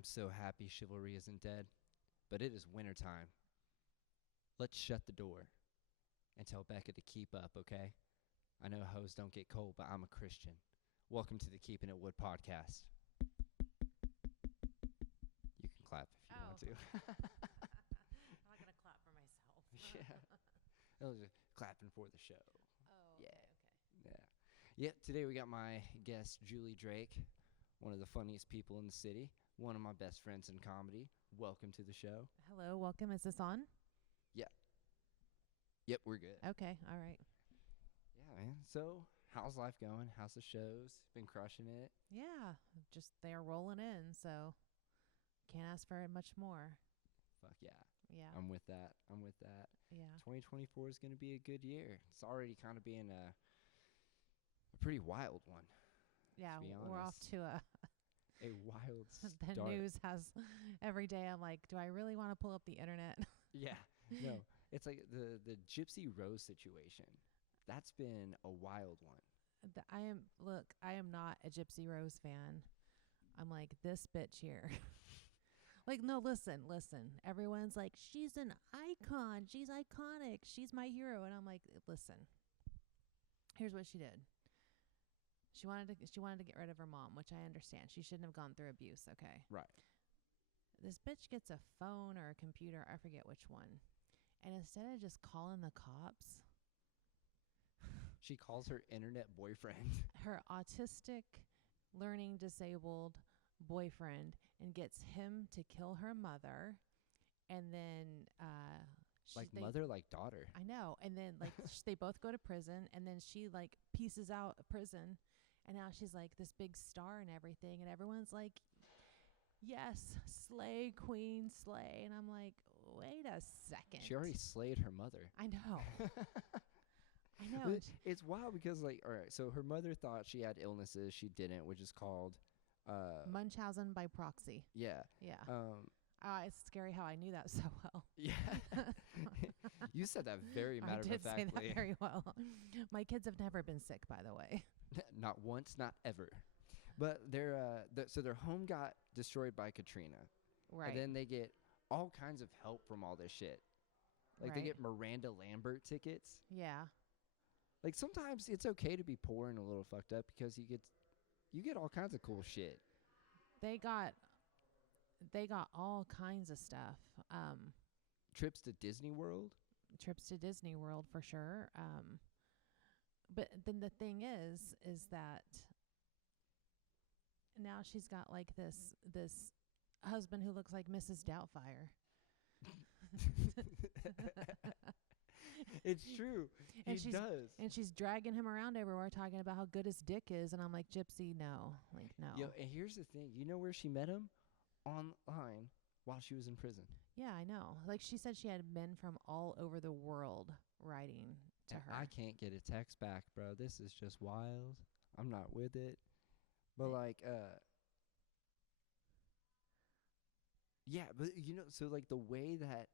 am so happy chivalry isn't dead, but it is wintertime. Let's shut the door and tell Becca to keep up, okay? I know hoes don't get cold, but I'm a Christian. Welcome to the Keeping It Wood podcast. You can clap if you want to. I'm not going to clap for myself. Yeah. I was just clapping for the show. Oh, Yeah. okay. Yeah. Yeah, today we got my guest, Julie Drake, one of the funniest people in the city, one of my best friends in comedy. Welcome to the show. Hello, welcome. Is this on? Yeah. Yep, we're good. Okay, all right. Yeah, man. So, how's life going? How's the shows? Been crushing it? Yeah, just they're rolling in, so can't ask for much more. Fuck yeah. Yeah. I'm with that. Yeah. 2024 is going to be a good year. It's already kind of being a pretty wild one. Yeah, to be we're off honest. to A wild the start. news has every day. I'm like, do I really want to pull up the internet? Yeah. No, it's like the Gypsy Rose situation. That's been a wild one. I am not a Gypsy Rose fan. I'm like, this bitch here. Like, no, listen. Everyone's like, she's an icon. She's iconic. She's my hero. And I'm like, listen, here's what she did. She wanted to get rid of her mom, which I understand. She shouldn't have gone through abuse, okay? Right. This bitch gets a phone or a computer, I forget which one. And instead of just calling the cops, She calls her internet boyfriend. her autistic, learning disabled boyfriend, and gets him to kill her mother. And then Mother, like daughter. I know. And then like they both go to prison, and then she like pieces out of prison, and now she's like this big star and everything, and everyone's like, yes, slay queen, slay. And I'm like, wait a second. She already slayed her mother. I know. I know. It's wild because, like, all right, so her mother thought she had illnesses. She didn't, which is called... Munchausen by proxy. Yeah. Yeah. It's scary how I knew that so well. Yeah. You said that very matter-of-factly. I did say that very well. My kids have never been sick, by the way. Not once, not ever. But so their home got destroyed by Katrina. Right. And then they get all kinds of help from all this shit. Like, they Right. get Miranda Lambert tickets. Yeah. Like, sometimes it's okay to be poor and a little fucked up because you get all kinds of cool shit. They got all kinds of stuff. Trips to Disney World. Trips to Disney World for sure. But then the thing is that now she's got like this husband who looks like Mrs. Doubtfire. It's true. He does. And she's dragging him around everywhere talking about how good his dick is. And I'm like, Gypsy, no. Like, no. Yo, and here's the thing. You know where she met him? Online while she was in prison. Yeah, I know. Like, she said she had men from all over the world writing to her. I can't get a text back, bro. This is just wild. I'm not with it. But like, yeah, but you know, so like the way that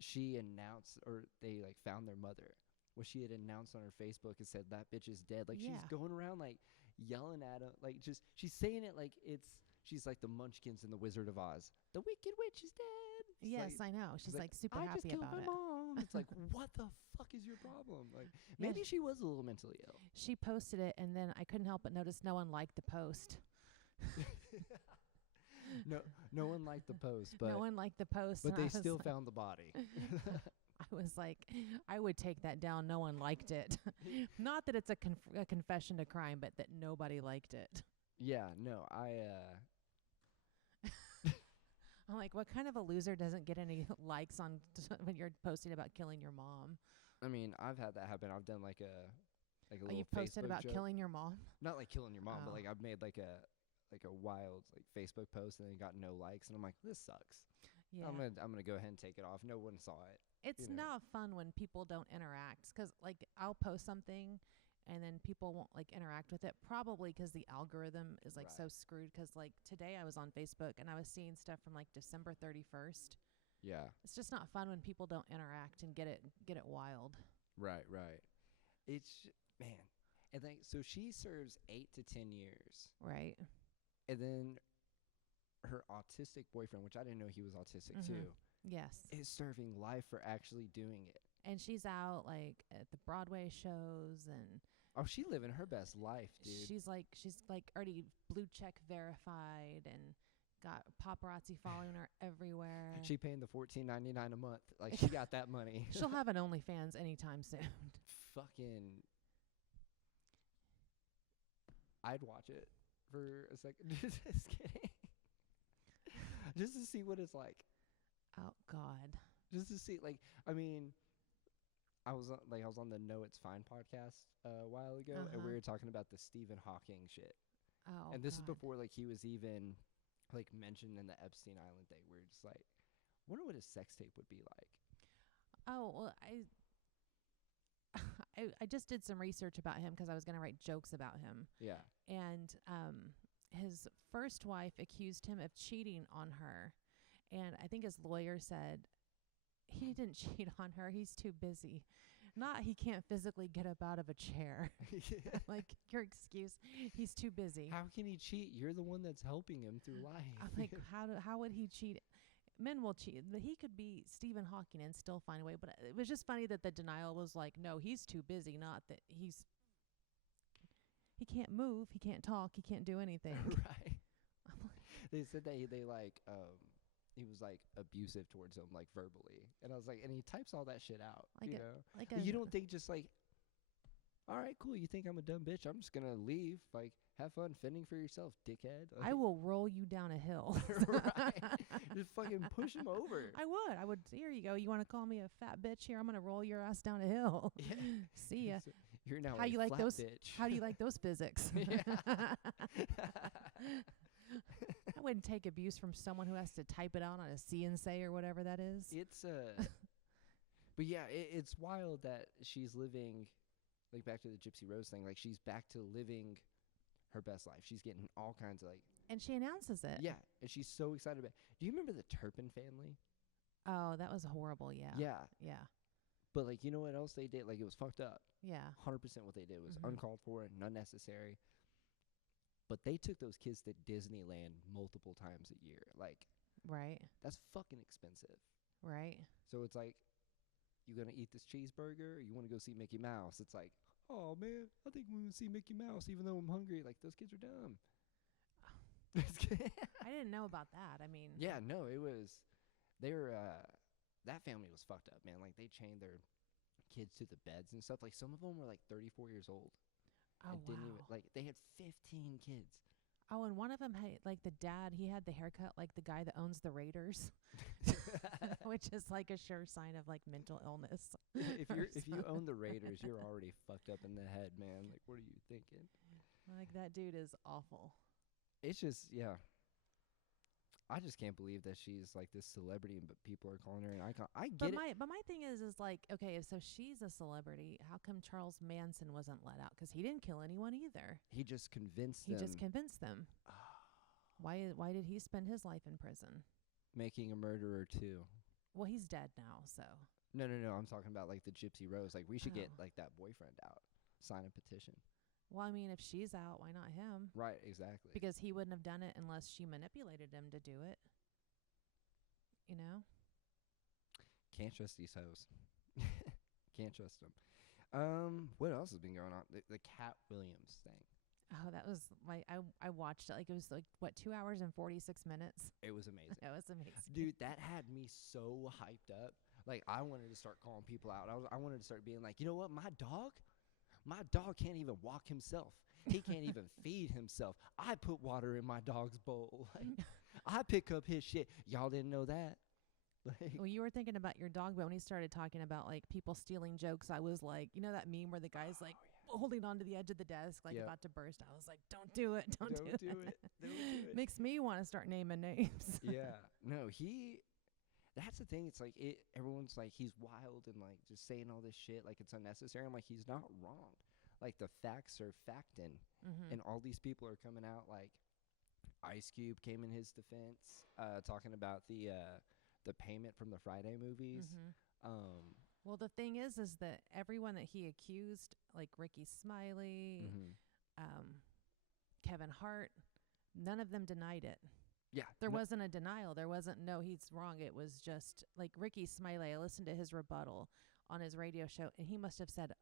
she announced, or they like found their mother, was she had announced on her Facebook and said that bitch is dead. Like, Yeah. she's going around like yelling at him, like she's saying it like she's like the Munchkins in the Wizard of Oz. The Wicked Witch is dead. It's Yes, like, I know. She's like super I happy just killed about my it. mom. It's like, what the fuck is your problem? Like, maybe she was a little mentally ill. She posted it, and then I couldn't help but notice no one liked the post. No one liked the post, but No one liked the post. but and I they was still like- found the body. I was like, I would take that down. No one liked it. Not that it's a confession to crime, but that nobody liked it. Yeah, no, I I'm like, what kind of a loser doesn't get any likes on when you're posting about killing your mom? mean, I've had that happen. I've done like a little You posted Facebook about joke. killing your mom? Not like killing your mom, but Oh. like I've made like a wild like Facebook post and then got no likes, and I'm like, this sucks. Yeah. I'm gonna go ahead and take it off. No one saw it. It's you know. not fun when people don't interact, because like I'll post something and then people won't like interact with it, probably because the algorithm is like so Right. screwed. Because like today I was on Facebook and I was seeing stuff from like December 31st. Yeah. It's just not fun when people don't interact and get it wild. Right. It's, man. And then so she serves 8 to 10 years, Right. and then her autistic boyfriend, which I didn't know he was autistic Mhm. too, Yes. is serving life for actually doing it. And she's out like at the Broadway shows, and Oh, she living her best life, dude. she's like already blue check verified and got paparazzi following her everywhere. She paying the $14.99 a month. Like, she got that money. She'll have an OnlyFans anytime soon. Fucking, I'd watch it for a second. Just kidding. Just to see what it's like. Oh God. Just to see, like, I mean, I was on the Know It's Fine podcast a while ago, and we Uh-huh. were talking about the Stephen Hawking shit. Oh. And this is God. before like he was even like mentioned in the Epstein Island thing. We're just like, wonder what his sex tape would be like. Oh well, I just did some research about him because I was going to write jokes about him. Yeah. And his first wife accused him of cheating on her, and I think his lawyer said he didn't cheat on her. He's too busy. Not he can't physically get up out of a chair. Like your excuse, he's too busy. How can he cheat? You're the one that's helping him through life. I'm like, how would he cheat? Men will cheat, but he could be Stephen Hawking and still find a way. But it was just funny that the denial was like, no, he's too busy. Not that he can't move, he can't talk, he can't do anything. Right. They said that they like he was like abusive towards him, like verbally, and I was like, and he types all that shit out. Like you a- know, like But a- you don't think just like, all right, cool. You think I'm a dumb bitch? I'm just gonna leave. Like, have fun fending for yourself, dickhead. I will roll you down a hill. Right. Just fucking push him over. I would. Here you go. You want to call me a fat bitch? Here, I'm gonna roll your ass down a hill. Yeah. See ya. So you're now How a you like flat those? bitch. How do you like those physics? Yeah. I wouldn't take abuse from someone who has to type it out on a CNC or whatever that is. It's but yeah, it's wild that she's living, like, back to the Gypsy Rose thing. Like, she's back to living her best life. She's getting all kinds of like, And she announces it. yeah, and she's so excited about. Do you remember the Turpin family? Oh, that was horrible. Yeah. Yeah, Yeah. but like, you know what else they did? Like, it was fucked up. Yeah. 100% what they did was Mhm. uncalled for and unnecessary. But they took those kids to Disneyland multiple times a year. Like, Right. that's fucking expensive. Right. So it's like, you gonna eat this cheeseburger or you want to go see Mickey Mouse? It's like, oh man, I think we want to see Mickey Mouse even though I'm hungry. Like, those kids are dumb. I didn't know about that. I mean. Yeah, no, it was, they were, that family was fucked up, man. Like, they chained their kids to the beds and stuff. Like, some of them were like 34 years old. Oh And didn't even, wow. like, they had 15 kids. Oh, and one of them had like the dad. He had the haircut like the guy that owns the Raiders, which is like a sure sign of like mental illness. If you own the Raiders, you're already fucked up in the head, man. Like, what are you thinking? Like that dude is awful. It's just, yeah. I just can't believe that she's like this celebrity, but people are calling her an icon. I get it. But my thing is like, okay, so she's a celebrity. How come Charles Manson wasn't let out? Because he didn't kill anyone either. He just convinced He them. just convinced them. Why did he spend his life in prison? Making a murderer too. Well, he's dead now, so. No. I'm talking about like the Gypsy Rose. Like, we should get Oh. like that boyfriend out, sign a petition. Well, I mean, if she's out, why not him? Right, exactly. Because he wouldn't have done it unless she manipulated him to do it. You know? Can't trust these hoes. Can't trust them. What else has been going on? The Cat Williams thing. Oh, that was I watched it. Like, it was like, what, 2 hours and 46 minutes? It was amazing. That was amazing. Dude, that had me so hyped up. Like, I wanted to start calling people out. I wanted to start being like, you know what? My dog can't even walk himself. He can't even feed himself. I put water in my dog's bowl. Like, I pick up his shit. Y'all didn't know that? Like, Well, you were thinking about your dog, but when he started talking about like people stealing jokes, I was like, you know that meme where the guy's like holding onto the edge of the desk, like Yep. about to burst. I was like, don't do it, don't do it. Don't do it. Makes me want to start naming names. Yeah. No, that's the thing. It's like, everyone's like, he's wild and like just saying all this shit like it's unnecessary. I'm like, he's not wrong. Like, the facts are factin'. Mm-hmm. And all these people are coming out. Like, Ice Cube came in his defense, talking about the payment from the Friday movies. Mm-hmm. Well, the thing is that everyone that he accused, like Ricky Smiley, Mhm. Kevin Hart, none of them denied it. Yeah. There no- wasn't a denial. There wasn't, no, he's wrong. It was just like Ricky Smiley. I listened to his rebuttal on his radio show, and he must have said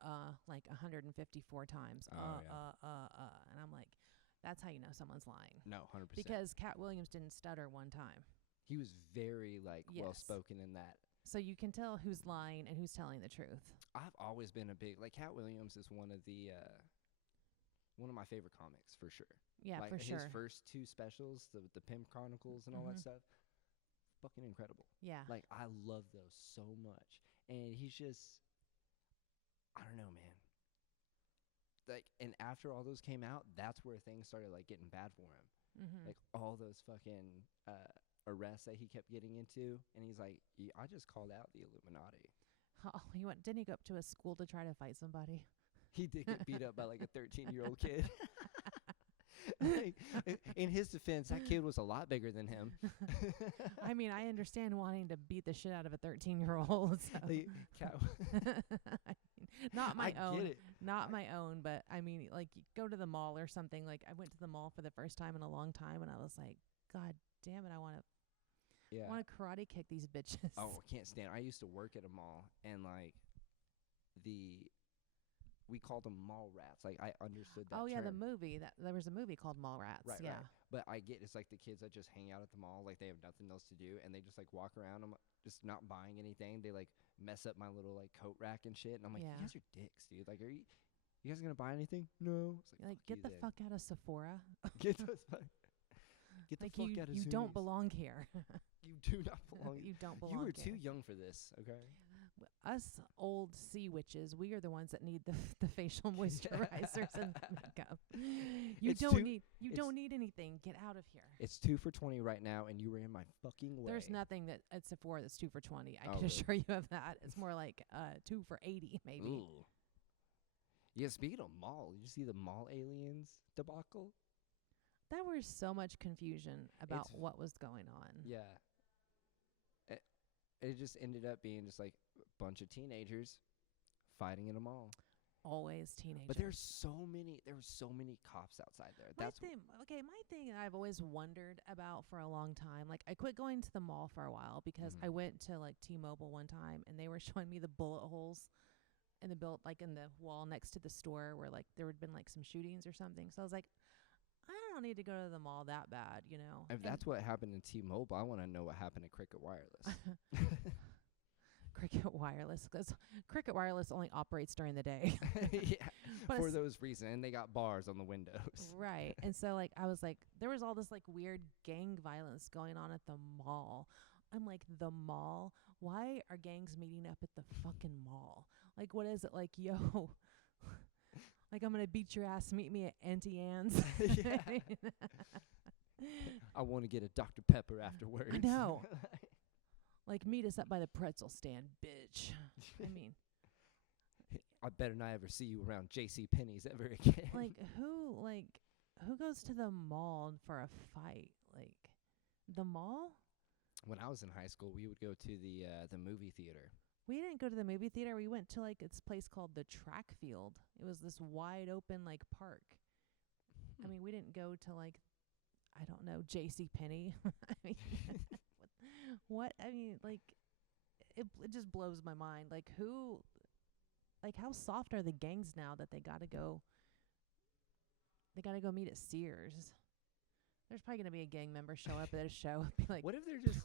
like 154 times. Oh, yeah. And I'm like, that's how you know someone's lying. No, 100%. Because Cat Williams didn't stutter one time. He was very like Yes. well spoken in that. So you can tell who's lying and who's telling the truth. I've always been a big like Cat Williams is one of my favorite comics for sure. Yeah, like for his sure. first two specials, the Pimp Chronicles and all that Mhm. stuff, fucking incredible. Yeah. Like I love those so much, and he's just, I don't know, man. Like, and after all those came out, that's where things started like getting bad for him. Mm-hmm. Like all those fucking arrests that he kept getting into, and he's like, I just called out the Illuminati. Oh, didn't he go up to a school to try to fight somebody? He did get beat up by like a 13-year-old kid. Like, in his defense, that kid was a lot bigger than him. I mean, I understand wanting to beat the shit out of a 13-year-old. So. Like, Cat- I mean, not my I own. get it. Not my own, but I mean, like, you go to the mall or something. Like, I went to the mall for the first time in a long time, and I was like, God damn it, I want Yeah. to karate kick these bitches. Oh, I can't stand. I used to work at a mall, and like we called them mall rats. Like I understood that. Oh yeah, the term. movie that there was a movie called Mallrats. Right, yeah. right. But I get it's like the kids that just hang out at the mall, like they have nothing else to do, and they just like walk around. I'm just not buying anything. They like mess up my little like coat rack and shit, and I'm like, Yeah. you guys are dicks, dude. Like, you guys gonna buy anything? No. It's You're like, fuck get the you then. fuck out of Sephora. Get the fuck. Get the Like fuck you, out of you don't Zumiez. belong here. You do not belong. You don't belong. You were here. too young for this. Okay. Us old sea witches, we are the ones that need the facial moisturizers and the makeup. You It's don't too- need it's- don't need anything. Get out of here. It's 2 for $20 right now, and you were in my fucking way. There's nothing that at Sephora that's 2 for $20. I Oh, can really? assure you of that. It's more like 2 for $80 maybe. Ooh. Yeah, speaking of mall, did you see the mall aliens debacle? There was so much confusion about It's- what was going on. Yeah. It just ended up being just like a bunch of teenagers fighting in a mall. Always teenagers. But there were so many cops outside there. My That's thing that I've always wondered about for a long time, like I quit going to the mall for a while because Mhm. I went to like T-Mobile one time and they were showing me the bullet holes in the like in the wall next to the store where like there had been like some shootings or something. So I was like, I don't need to go to the mall that bad, you know. if that's what happened in T-Mobile, I want to know what happened at Cricket Wireless. Cricket Wireless, because Cricket Wireless only operates during the day. Yeah, But for it's- those reasons, and they got bars on the windows. Right. And so like I was like there was all this like weird gang violence going on at the mall. I'm like, the mall? Why are gangs meeting up at the fucking mall? Like what is it like, yo? Like I'm gonna beat your ass, meet me at Auntie Anne's. Yeah. I want to get a Dr. Pepper afterwards. I know. Like meet us up by the pretzel stand, bitch. I mean, I better not ever see you around J.C. Penney's ever again. who goes to the mall for a fight? Like the mall? When I was in high school, we would go to the movie theater. We didn't go to the movie theater. We went to like this place called the Track Field. It was this wide open like park. I mean, we didn't go to like, I don't know, J.C. Penney. I mean, what? I mean, like, it just blows my mind. Like, how soft are the gangs now that they gotta go meet at Sears? There's probably gonna be a gang member show up at a show and be like, What if they're just?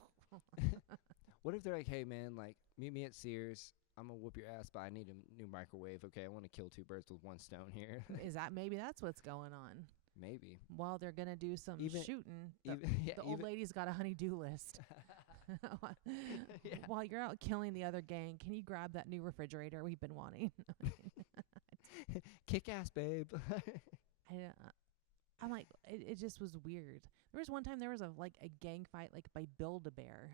What if they're like, hey man, like meet me at Sears. I'm gonna whoop your ass, but I need a new microwave. Okay, I want to kill 2 birds with 1 stone here. is that maybe that's what's going on? Maybe. While they're gonna do some Even- shooting, Yeah, the old lady's got a honey-do list. Yeah. While you're out killing the other gang, can you grab that new refrigerator we've been wanting? Kick ass, babe. I'm like, it just was weird. There was one time there was a gang fight like by Build-A-Bear.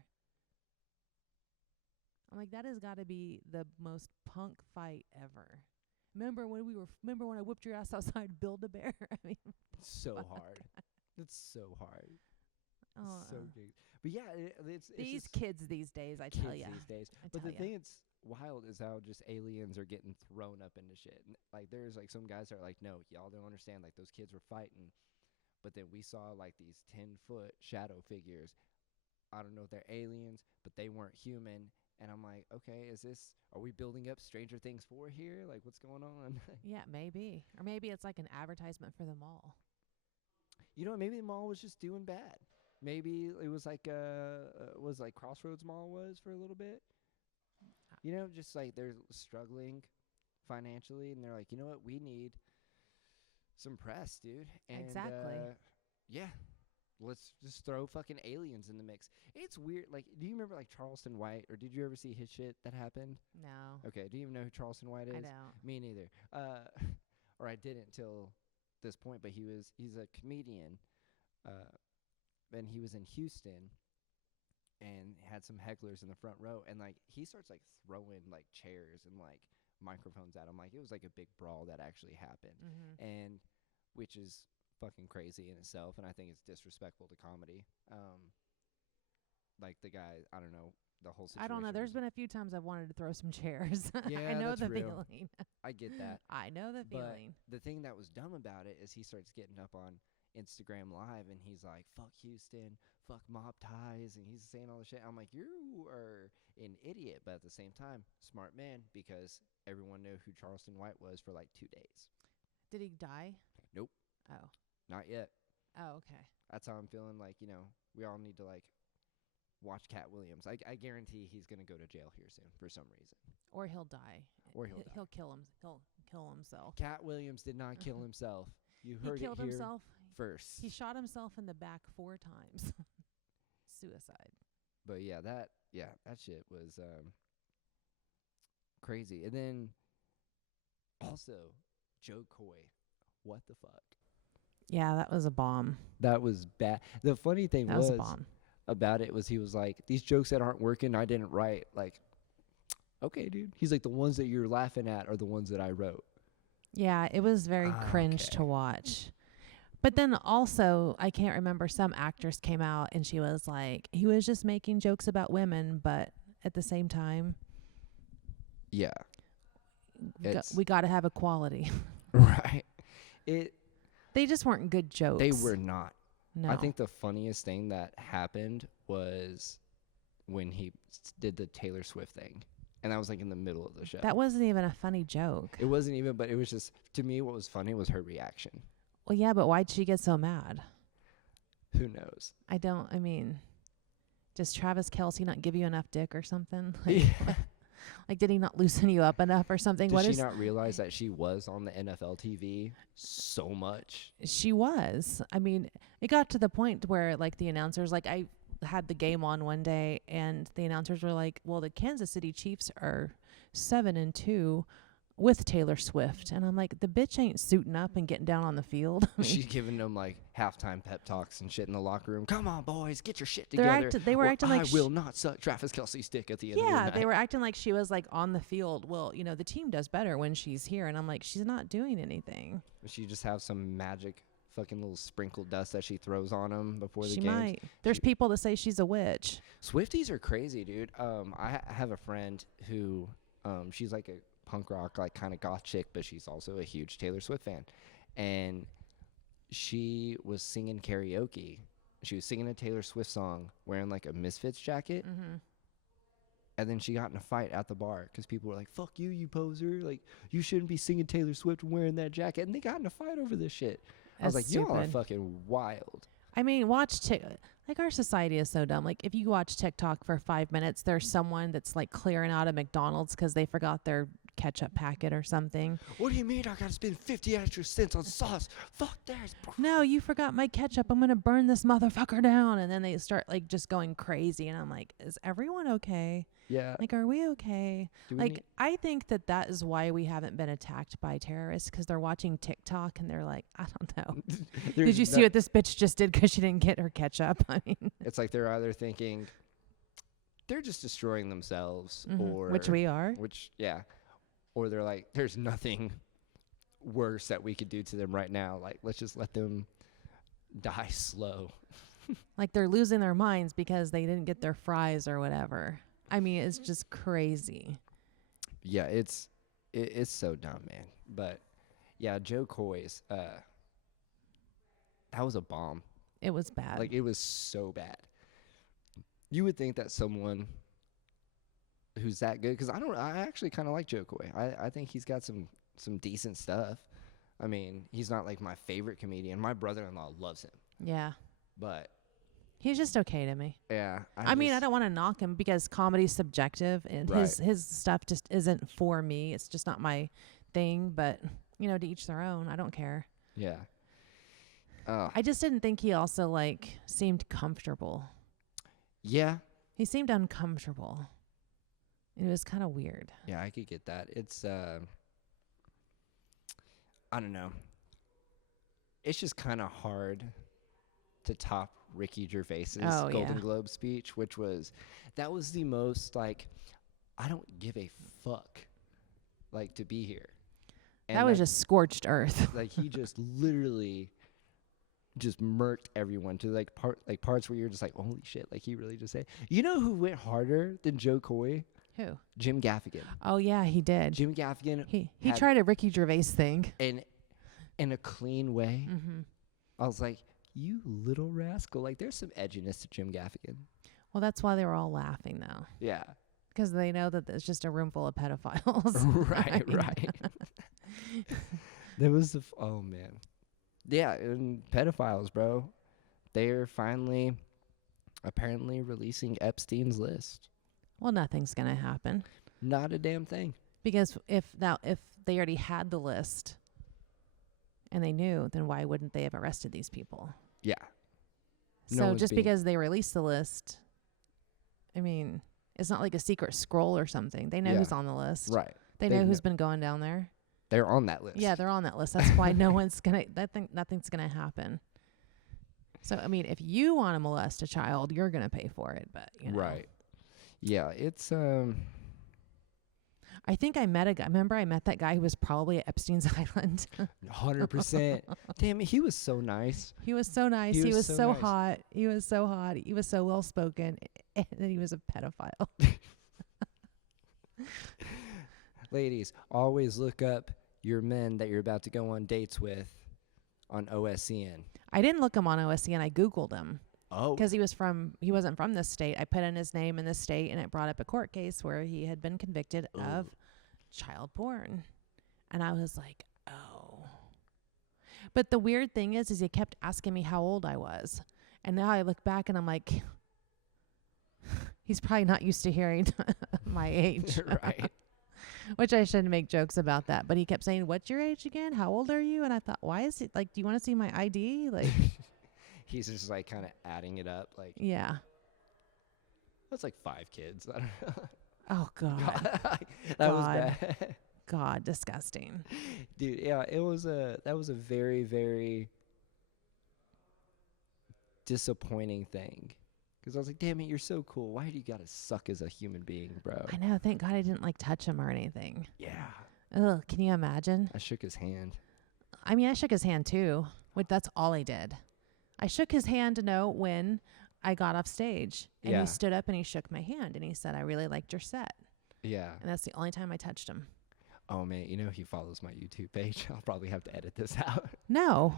I'm like, that has got to be the most punk fight ever. Remember when I whipped your ass outside Build-A-Bear? I mean, So fuck. hard. It's so hard. Oh, So big. But yeah, it's these just kids these days, I kids tell ya. these days. I But tell the ya. thing that's wild is how just aliens are getting thrown up into shit. Like there's like some guys that are like, no, y'all don't understand. Like those kids were fighting but then we saw like these 10-foot shadow figures. I don't know if they're aliens, but they weren't human. And I'm like, okay, are we building up Stranger Things 4 here? Like, what's going on? Yeah, maybe. Or maybe it's like an advertisement for the mall. You know what? Maybe the mall was just doing bad. Maybe it was like was like Crossroads Mall was for a little bit. You know, just like they're struggling financially, and they're like, you know what? We need some press, dude. And, Exactly. Yeah. Let's just throw fucking aliens in the mix. It's weird. Like, do you remember like Charleston White, or did you ever see his shit that happened? No. Okay. Do you even know who Charleston White is? I don't. Me neither. Or I didn't till this point. But he's a comedian, and he was in Houston, and had some hecklers in the front row, and like he starts like throwing like chairs and like microphones at him. Like it was like a big brawl that actually happened, and which is fucking crazy in itself, and I think it's disrespectful to comedy. Like the guy, I don't know, the whole situation. I don't know. There's been a few times I've wanted to throw some chairs. Yeah, I know that's the real. feeling. I get that. I know the But feeling. the thing that was dumb about it is he starts getting up on Instagram Live, and he's like, fuck Houston, fuck mob ties, and he's saying all this shit. I'm like, you are an idiot, but at the same time, smart man, because everyone knew who Charleston White was for like 2 days. Did he die? Nope. Oh. Not yet. Oh, okay. That's how I'm feeling. Like, you know, we all need to like watch Cat Williams. I guarantee he's gonna go to jail here soon for some reason. Or he'll die. Or he'll die. He'll kill him. He'll kill himself. Cat Williams did not kill himself. You heard He killed it here himself. first. He shot himself in the back 4 times. Suicide. But yeah, that shit was crazy. And then also Joe Coy. What the fuck? Yeah, that was a bomb. That was bad. The funny thing That was a bomb. about it was he was like, these jokes that aren't working, I didn't write. Like, okay, dude. He's like, the ones that you're laughing at are the ones that I wrote. Yeah, it was very cringe Okay. to watch. But then also, I can't remember, some actress came out and she was like, he was just making jokes about women, but at the same time, Yeah. we got to have equality. Right. They just weren't good jokes. They were not. No. I think the funniest thing that happened was when he did the Taylor Swift thing. And that was like in the middle of the show. That wasn't even a funny joke. It wasn't even, but it was just, to me, what was funny was her reaction. Well, yeah, but why'd she get so mad? Who knows? I mean, does Travis Kelce not give you enough dick or something? Yeah. Like, did he not loosen you up enough or something? Did she not realize that she was on the NFL TV so much? She was. I mean, it got to the point where, like, the announcers, like, I had the game on one day, and the announcers were like, well, the Kansas City Chiefs are 7-2 with Taylor Swift. And I'm like, the bitch ain't suiting up and getting down on the field. I mean, She's giving them like halftime pep talks and shit in the locker room. Come on, boys, get your shit together. they were acting like I will not suck Travis Kelce's dick at the end of the yeah, night. they were acting like she was, like, on the field. Well, you know, the team does better when she's here. And I'm like, she's not doing anything. She just have some magic fucking little sprinkled dust that she throws on them before the She game. might. There's people that say she's a witch. Swifties are crazy, dude. I have a friend who, she's like a punk rock, like kind of goth chick, but she's also a huge Taylor Swift fan. And she was singing karaoke. She was singing a Taylor Swift song wearing like a Misfits jacket. Mm-hmm. And then she got in a fight at the bar because people were like, fuck you, you poser. Like, you shouldn't be singing Taylor Swift and wearing that jacket. And they got in a fight over this shit. I was like, y'all are fucking wild. I mean, like, our society is so dumb. Like, if you watch TikTok for 5 minutes, there's someone that's like clearing out a McDonald's because they forgot their ketchup packet or something. What do you mean I gotta spend 50 extra cents on sauce? Fuck that. No, you forgot my ketchup. I'm going to burn this motherfucker down. And then they start like just going crazy. And I'm like, is everyone okay? Yeah. Like, are we okay? Do we Like, I think that is why we haven't been attacked by terrorists, because they're watching TikTok and they're like, I don't know. Did you see what this bitch just did because she didn't get her ketchup? I mean, It's like they're either thinking they're just destroying themselves, or which we are. Yeah. Or they're like, there's nothing worse that we could do to them right now. Like, let's just let them die slow. Like, they're losing their minds because they didn't get their fries or whatever. I mean, it's just crazy. Yeah, it's so dumb, man. But yeah, Joe Coy's that was a bomb. It was bad. Like, it was so bad. You would think that someone who's that good, because I actually kind of like Joe Coy. I think he's got some decent stuff. I mean, he's not like my favorite comedian. My brother-in-law loves him, yeah. but He's just okay to me. yeah. I mean, I don't want to knock him because comedy's subjective, and Right. his stuff just isn't for me. It's just not my thing. But to each their own. I don't care. Yeah. I just didn't think he also like seemed comfortable. Yeah. He seemed uncomfortable. It was kind of weird. Yeah, I could get that. It's I don't know. It's just kind of hard to top Ricky Gervais's Oh, Golden yeah. Globe speech, that was the most like, I don't give a fuck, like, to be here. And That was just scorched earth. like, he just literally just murked everyone to like parts where you're just like, holy shit, like, he really just said. You know who went harder than Joe Coy? Who? Jim Gaffigan. Oh yeah, he did. Jim Gaffigan He had- tried a Ricky Gervais thing. in a clean way. Mm-hmm. I was like, you little rascal. Like, there's some edginess to Jim Gaffigan. Well, that's why they were all laughing though, Yeah. because they know that it's just a room full of pedophiles. Right, right. There was oh man. Yeah, and pedophiles, bro. They're finally apparently releasing Epstein's list. Well, nothing's gonna happen Not a damn thing. because if they already had the list and they knew, then why wouldn't they have arrested these people? Yeah. No So one's just being- because they released the list, I mean, it's not like a secret scroll or something. They know Yeah. who's on the list. Right. They They know who's know. been going down there. They're on that list. Yeah, they're on that list. That's why nothing's gonna happen. So I mean, if you want to molest a child, you're gonna pay for it. But Right. Yeah, it's I think I met a guy. Remember, I met that guy who was probably at Epstein's Island. 100%. Damn it, he was so nice. He was so nice. He He was was so so nice. hot. He was so hot. He was so well spoken. And then he was a pedophile. Ladies, always look up your men that you're about to go on dates with on OSCN. I didn't look him on OSCN. I Googled him Oh. because he wasn't from this state. I put in his name in this state, and it brought up a court case where he had been convicted of Ooh. child porn. And I was like, oh. But the weird thing is he kept asking me how old I was. And now I look back and I'm like, he's probably not used to hearing my age. Right. Which I shouldn't make jokes about that. But he kept saying, what's your age again? How old are you? And I thought, why is it like, do you want to see my ID? Like, He's just like kind of adding it up. Like, yeah. that's like 5 kids. I don't know. Oh, God. That was God. bad. God, disgusting. Dude, yeah, that was a very, very disappointing thing. Because I was like, damn it, you're so cool. Why do you got to suck as a human being, bro? I know. Thank God I didn't like touch him or anything. Yeah. Ugh, can you imagine? I shook his hand. I mean, I shook his hand too. That's all I did. I shook his hand to know when I got off stage. And Yeah. he stood up and he shook my hand and he said, I really liked your set. Yeah. And that's the only time I touched him. Oh, man, you know he follows my YouTube page. I'll probably have to edit this out. No.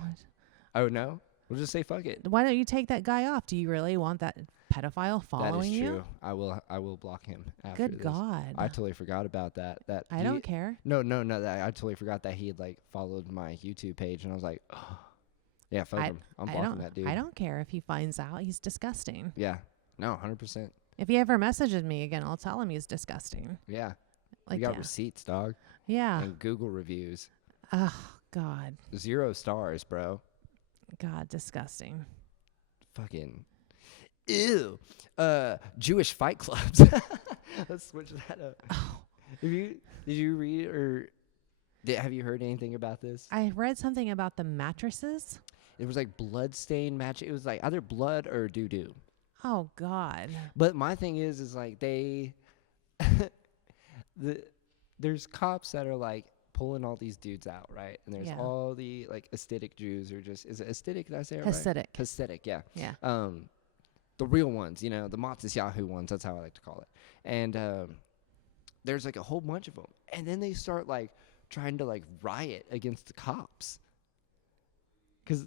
Oh, no? We'll just say fuck it. Why don't you take that guy off? Do you really want that pedophile That following is you? true. I will block him after Good this. God. I totally forgot about that. I don't care. No. I totally forgot that he had like followed my YouTube page, and I was like, oh, yeah, fuck him. I'm blocking that dude. I don't care if he finds out. He's disgusting. Yeah, no, 100%. If he ever messages me again, I'll tell him he's disgusting. Yeah, Like, we got yeah. receipts, dog, Yeah. and Google reviews. Oh, God. 0 stars, bro. God, disgusting. Fucking ew. Jewish fight clubs. Let's switch that up. Oh. Did you read or have you heard anything about this? I read something about the mattresses. It was like blood-stained match. It was like either blood or doo-doo. Oh, God. But my thing is like they, there's cops that are like pulling all these dudes out, right? And there's Yeah. all the like aesthetic Jews or just, is it aesthetic? Did I say it right? Hasidic. Hasidic, yeah. Yeah. The real ones, you know, the Matisyahu ones. That's how I like to call it. And there's like a whole bunch of them, and then they start like trying to like riot against the cops. 'Cause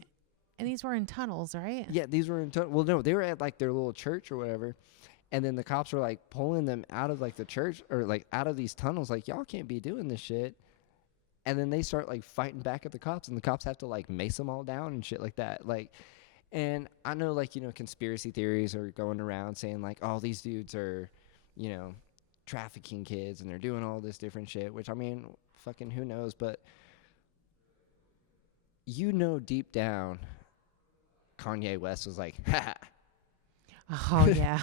And these were in tunnels, right? Yeah, these were in well, no, they were at like their little church or whatever. And then the cops were like pulling them out of like the church or like out of these tunnels, like, y'all can't be doing this shit. And then they start like fighting back at the cops, and the cops have to like mace them all down and shit like that. Like, and I know, like, conspiracy theories are going around saying like, oh, these dudes are, trafficking kids and they're doing all this different shit, which, I mean, fucking who knows? But deep down, Kanye West was like, ha. Oh, yeah.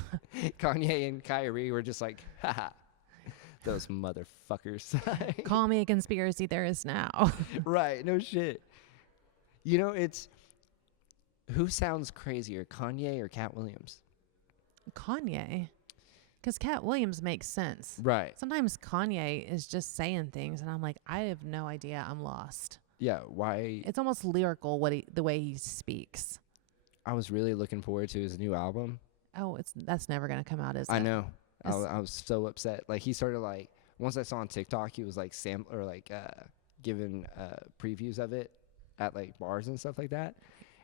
Kanye and Kyrie were just like, ha. Those motherfuckers. Call me a conspiracy theorist now. Right, no shit. It's who sounds crazier, Kanye or Cat Williams? Kanye. Because Cat Williams makes sense. Right. Sometimes Kanye is just saying things, and I'm like, I have no idea. I'm lost. Yeah, why? It's almost lyrical the way he speaks. I was really looking forward to his new album. Oh, that's never going to come out, is it? I know. I was so upset. Like, he started, like, once I saw on TikTok, he was, like, giving previews of it at, like, bars and stuff like that.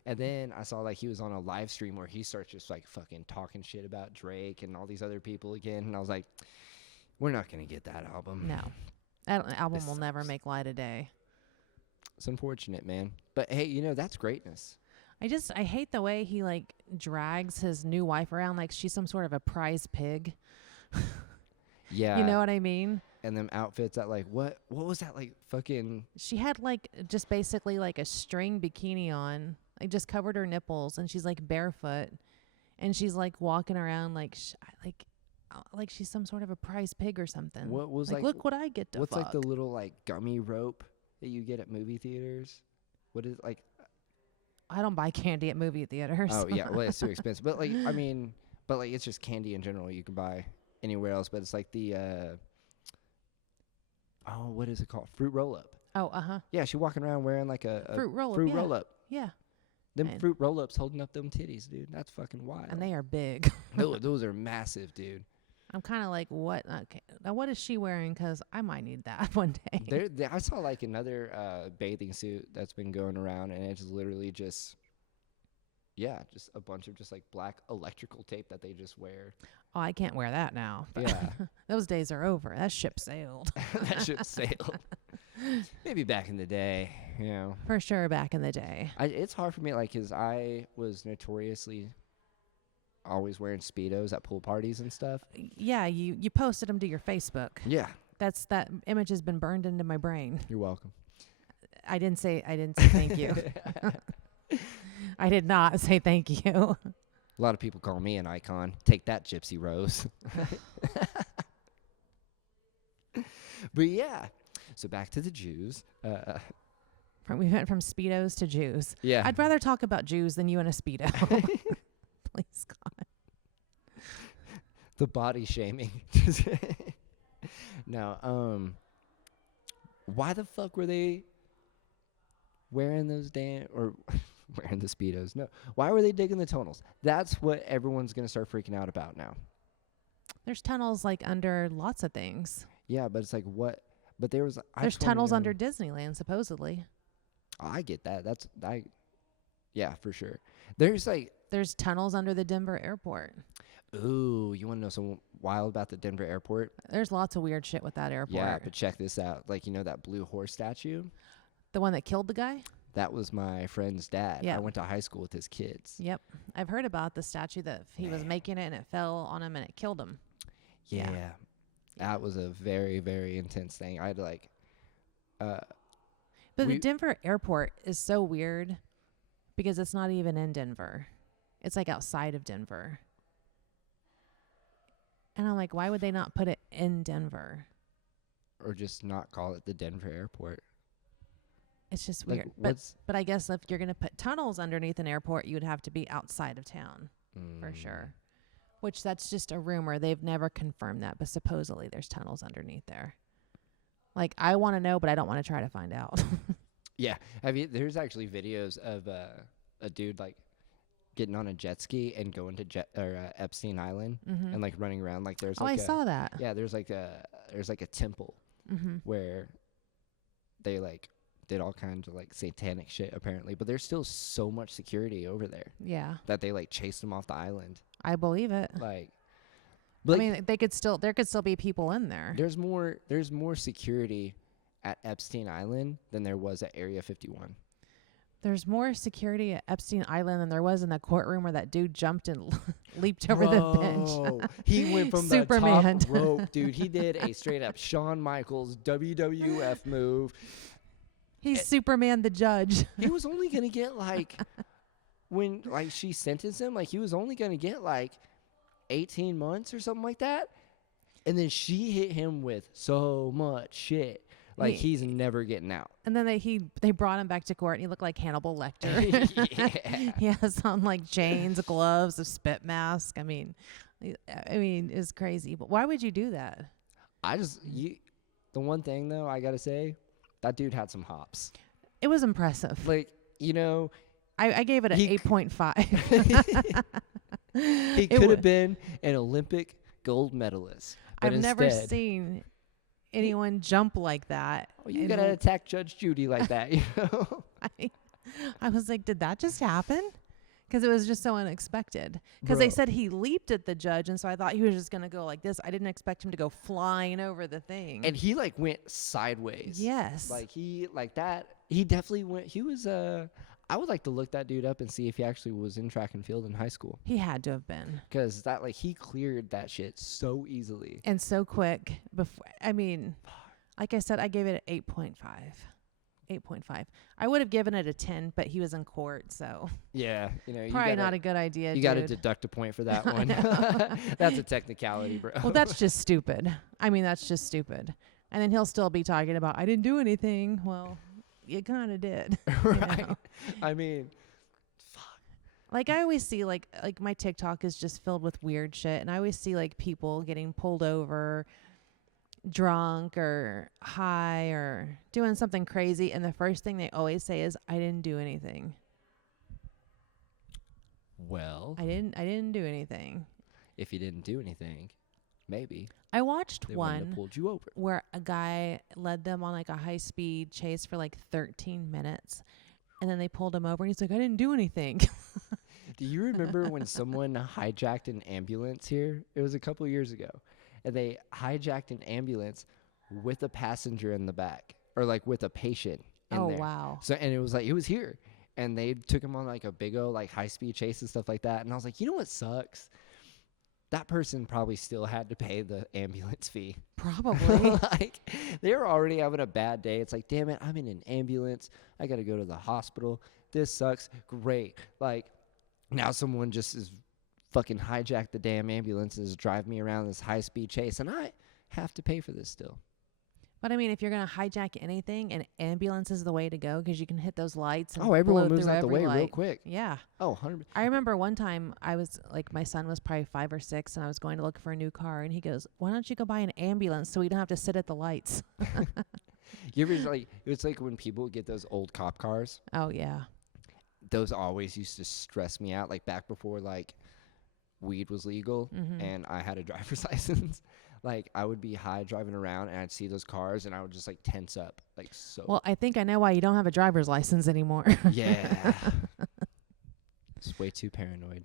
And then I saw, like, he was on a live stream where he starts just, like, fucking talking shit about Drake and all these other people again. And I was like, we're not going to get that album. No. That album This will never sucks. make light of day. It's unfortunate, man. But, hey, that's greatness. I hate the way he, like, drags his new wife around like she's some sort of a prize pig. Yeah. You know what I mean? And them outfits that, like, what was that, like, fucking... She had, like, just basically, like, a string bikini on. Like, just covered her nipples, and she's, like, barefoot. And she's, like, walking around like she's some sort of a prize pig or something. What was, like, look what I get to what's, fuck. like, the little, like, gummy rope that you get at movie theaters? What is, like... I don't buy candy at movie theaters. Oh, yeah. Well, it's too expensive. But, like, I mean... But, like, it's just candy in general you can buy anywhere else. But it's, like, the... oh, what is it called? Fruit roll-up. Oh, uh-huh. Yeah, she walking around wearing, like, a Fruit roll-up, fruit yeah. roll-up. Yeah. Them And- fruit roll-ups holding up them titties, dude. That's fucking wild. And they are big. those are massive, dude. I'm kind of like, what? Okay. Now, what is she wearing? Because I might need that one day. I saw, like, another bathing suit that's been going around, and it's literally just... Yeah, just a bunch of just, like, black electrical tape that they just wear. Oh, I can't wear that now. But Yeah. those days are over. That ship sailed. That ship sailed. Maybe back in the day, For sure, back in the day. It's hard for me, like, 'cause I was notoriously always wearing Speedos at pool parties and stuff. Yeah, you posted them to your Facebook. Yeah. That image has been burned into my brain. You're welcome. I didn't say thank you. I did not say thank you. A lot of people call me an icon. Take that, Gypsy Rose. But yeah. So back to the Jews. We went from Speedos to Jews. Yeah. I'd rather talk about Jews than you in a Speedo. Please, God. The body shaming. No, why the fuck were they wearing those wearing the Speedos? No. Why were they digging the tunnels? That's what everyone's going to start freaking out about now. There's tunnels like under lots of things. Yeah, but it's like what? But there's tunnels under Disneyland, supposedly. I get that. Yeah, for sure. There's tunnels under the Denver airport. Ooh, you want to know something wild about the Denver airport? There's lots of weird shit with that airport. Yeah, but check this out. Like, that blue horse statue? The one that killed the guy? That was my friend's dad. Yeah. I went to high school with his kids. Yep. I've heard about the statue that he was making it and it fell on him and it killed him. Yeah. Yeah. That was a very, very intense thing. I had like... But the Denver airport is so weird because it's not even in Denver. It's like outside of Denver. And I'm like, why would they not put it in Denver? Or just not call it the Denver airport. It's just Like, weird. But I guess if you're going to put tunnels underneath an airport, you would have to be outside of town for sure. Which that's just a rumor. They've never confirmed that, but supposedly there's tunnels underneath there. Like, I want to know, but I don't want to try to find out. Yeah. There's actually videos of a dude like getting on a jet ski and going to Epstein Island and like running around. Like there's I saw that. Yeah, there's like a temple Mm-hmm. where they like did all kinds of like satanic shit apparently, but there's still so much security over there Yeah, that they like chased him off the island. I believe it. Like, I like mean, there could still be people in there. there's more security at Epstein Island than there was at Area 51. There's more security at Epstein Island than there was in the courtroom where that dude jumped and leaped over the bench. He went from the Superman. top rope, dude. He did a straight up Shawn Michaels WWF move. He's Superman the judge. He was only gonna get like, when like she sentenced him, like he was only gonna get like 18 months or something like that, and then she hit him with so much shit. Like he's never getting out. And then they brought him back to court, and he looked like Hannibal Lecter. Yeah. He has on like chains, gloves, a spit mask. I mean, it's crazy. But why would you do that? The one thing though I gotta say, that dude had some hops. It was impressive. Like, you know, I gave it an 8.5. He could have been an Olympic gold medalist. But I've never instead, seen anyone jump like that. you gotta attack Judge Judy like that, you know? I was like, did that just happen? Because it was just so unexpected. Because Bro. they said he leaped at the judge, and so I thought he was just gonna go like this. I didn't expect him to go flying over the thing. And he like went sideways. Yes. Like he definitely went. He was I would like to look that dude up and see if he actually was in track and field in high school. He had to have been. Because that like he cleared that shit so easily. And so quick. Like I said, I gave it an 8.5. 8.5. I would have given it a 10, but he was in court, so Yeah, you know, probably not a good idea. You got to deduct a point for that one. That's a technicality, bro. Well, that's just stupid. I mean, that's just stupid. And then he'll still be talking about, I didn't do anything. Well, you kind of did. Right. You know? I mean, Like I always see like my TikTok is just filled with weird shit, and I always see like people getting pulled over drunk or high or doing something crazy, and the first thing they always say is, I didn't do anything. well, I didn't do anything. if you didn't do anything, maybe I watched they wouldn't have one pulled you over. where a guy led them on like a high speed chase for like 13 minutes, and then they pulled him over, and he's like, I didn't do anything. Do you remember when someone hijacked an ambulance here? It was a couple years ago. And they hijacked an ambulance with a passenger in the back, or like with a patient in Oh, there. wow. So, and it was here. And they took him on like a big old like high speed chase and stuff like that. And I was like, you know what sucks? That person probably still had to pay the ambulance fee. Probably. Like they were already having a bad day. It's like, damn it, I'm in an ambulance. I got to go to the hospital. This sucks. Great. Like now someone just is fucking hijacked the damn ambulance and is driving me around this high speed chase, and I have to pay for this still. But I mean, if you're going to hijack anything, an ambulance is the way to go, because you can hit those lights. And Everyone blow moves through out the every way light. real quick. Yeah. Oh, 100%. I remember one time I was like, my son was probably 5 or 6, and I was going to look for a new car, and he goes, why don't you go buy an ambulance so we don't have to sit at the lights? You ever like, it's like when people get those old cop cars, Oh, yeah. those always used to stress me out. Like back before like weed was legal Mhm. and I had a driver's license. Like I would be high driving around and I'd see those cars and I would just like tense up. Like so. Well, I think I know why you don't have a driver's license anymore. Yeah. It's way too paranoid.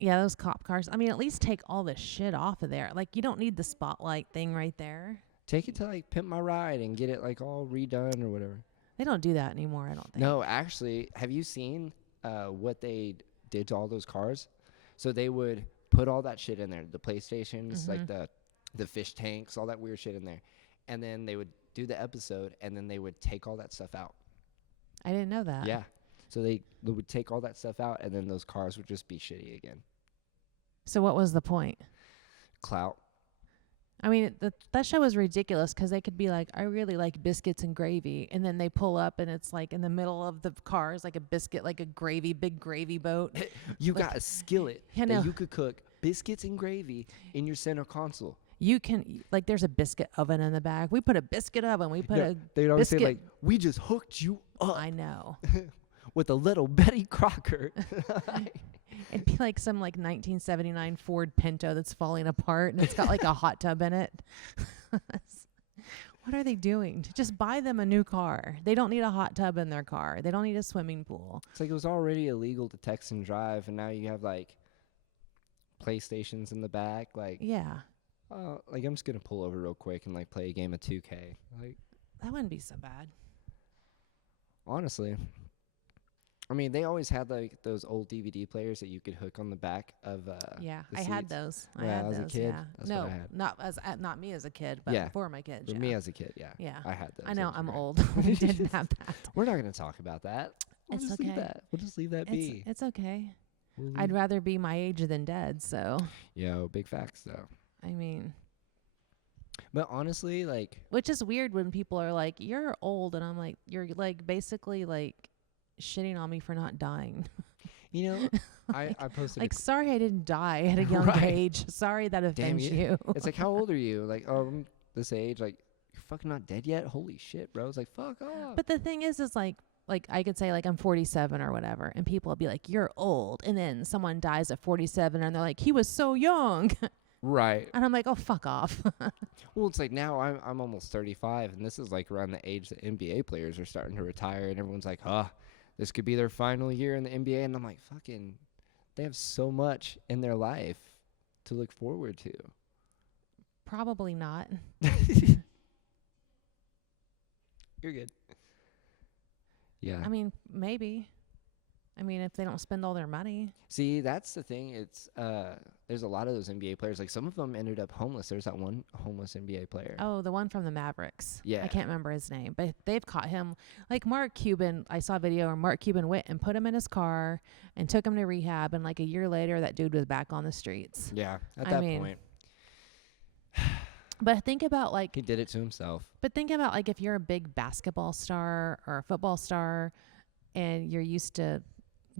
Yeah, those cop cars. I mean, at least take all the shit off of there. Like, you don't need the spotlight thing right there. Take it to like Pimp My Ride and get it like all redone or whatever. They don't do that anymore, I don't think. No, actually, have you seen what they did to all those cars? So they would put all that shit in there, the PlayStations, like the fish tanks, all that weird shit in there. And then they would do the episode, and then they would take all that stuff out. I didn't know that. Yeah. So they would take all that stuff out, and then those cars would just be shitty again. So what was the point? Clout. I mean, that show was ridiculous because they could be like, I really like biscuits and gravy. And then they pull up and it's like in the middle of the cars, like a biscuit, like a big gravy boat. You Like, got a skillet I know. that you could cook biscuits and gravy in your center console. You can, like, there's a biscuit oven in the back. We put a biscuit oven. We put a They'd always say, biscuit. like, we just hooked you up I know. with a little Betty Crocker. It'd be like some like 1979 Ford Pinto that's falling apart and it's got like a hot tub in it. What are they doing? Just buy them a new car. They don't need a hot tub in their car. They don't need a swimming pool. It's like it was already illegal to text and drive, and now you have like PlayStations in the back. Like, Yeah, like I'm just gonna pull over real quick and like play a game of 2K. Like, that wouldn't be so bad. honestly, I mean, they always had like those old DVD players that you could hook on the back of Yeah, the I had seats. those. I Yeah, had as a those. kid, Yeah, that's no, what I had. not me as a kid, but Yeah. for my kids. For yeah. me as a kid, yeah. Yeah. I had those. I know those I'm were- old. We didn't have that. We're not gonna talk about that. We'll It's just leave okay. that. We'll just leave that be. It's okay. We'll I'd leave- rather be my age than dead. So Yo, big facts though. I mean, But honestly, like, which is weird when people are like, "You're old," and I'm like, "You're like basically like shitting on me for not dying." you know, I posted. Like, sorry I didn't die at a young Right. age. Sorry that offends you. you. It's like, how old are you? Like, oh, I'm this age. Like, you're fucking not dead yet. Holy shit, bro. It's like, fuck off. But the thing is like I could say like I'm 47 or whatever, and people will be like, "You're old," and then someone dies at 47, and they're like, "He was so young," Right. and I'm like, "Oh, fuck off." Well, it's like now I'm almost 35, and this is like around the age that NBA players are starting to retire, and everyone's like, this could be their final year in the NBA, and I'm like, fucking, they have so much in their life to look forward to. Probably not. You're good. Yeah. I mean, maybe. I mean, if they don't spend all their money. See, that's the thing. It's there's a lot of those NBA players. Like some of them ended up homeless. There's that one homeless NBA player. Oh, the one from the Mavericks. Yeah. I can't remember his name, but they've caught him. Like Mark Cuban, I saw a video where Mark Cuban went and put him in his car and took him to rehab, and like a year later, that dude was back on the streets. Yeah. At I that mean, point, But think about like, he did it to himself. but think about like if you're a big basketball star or a football star, and you're used to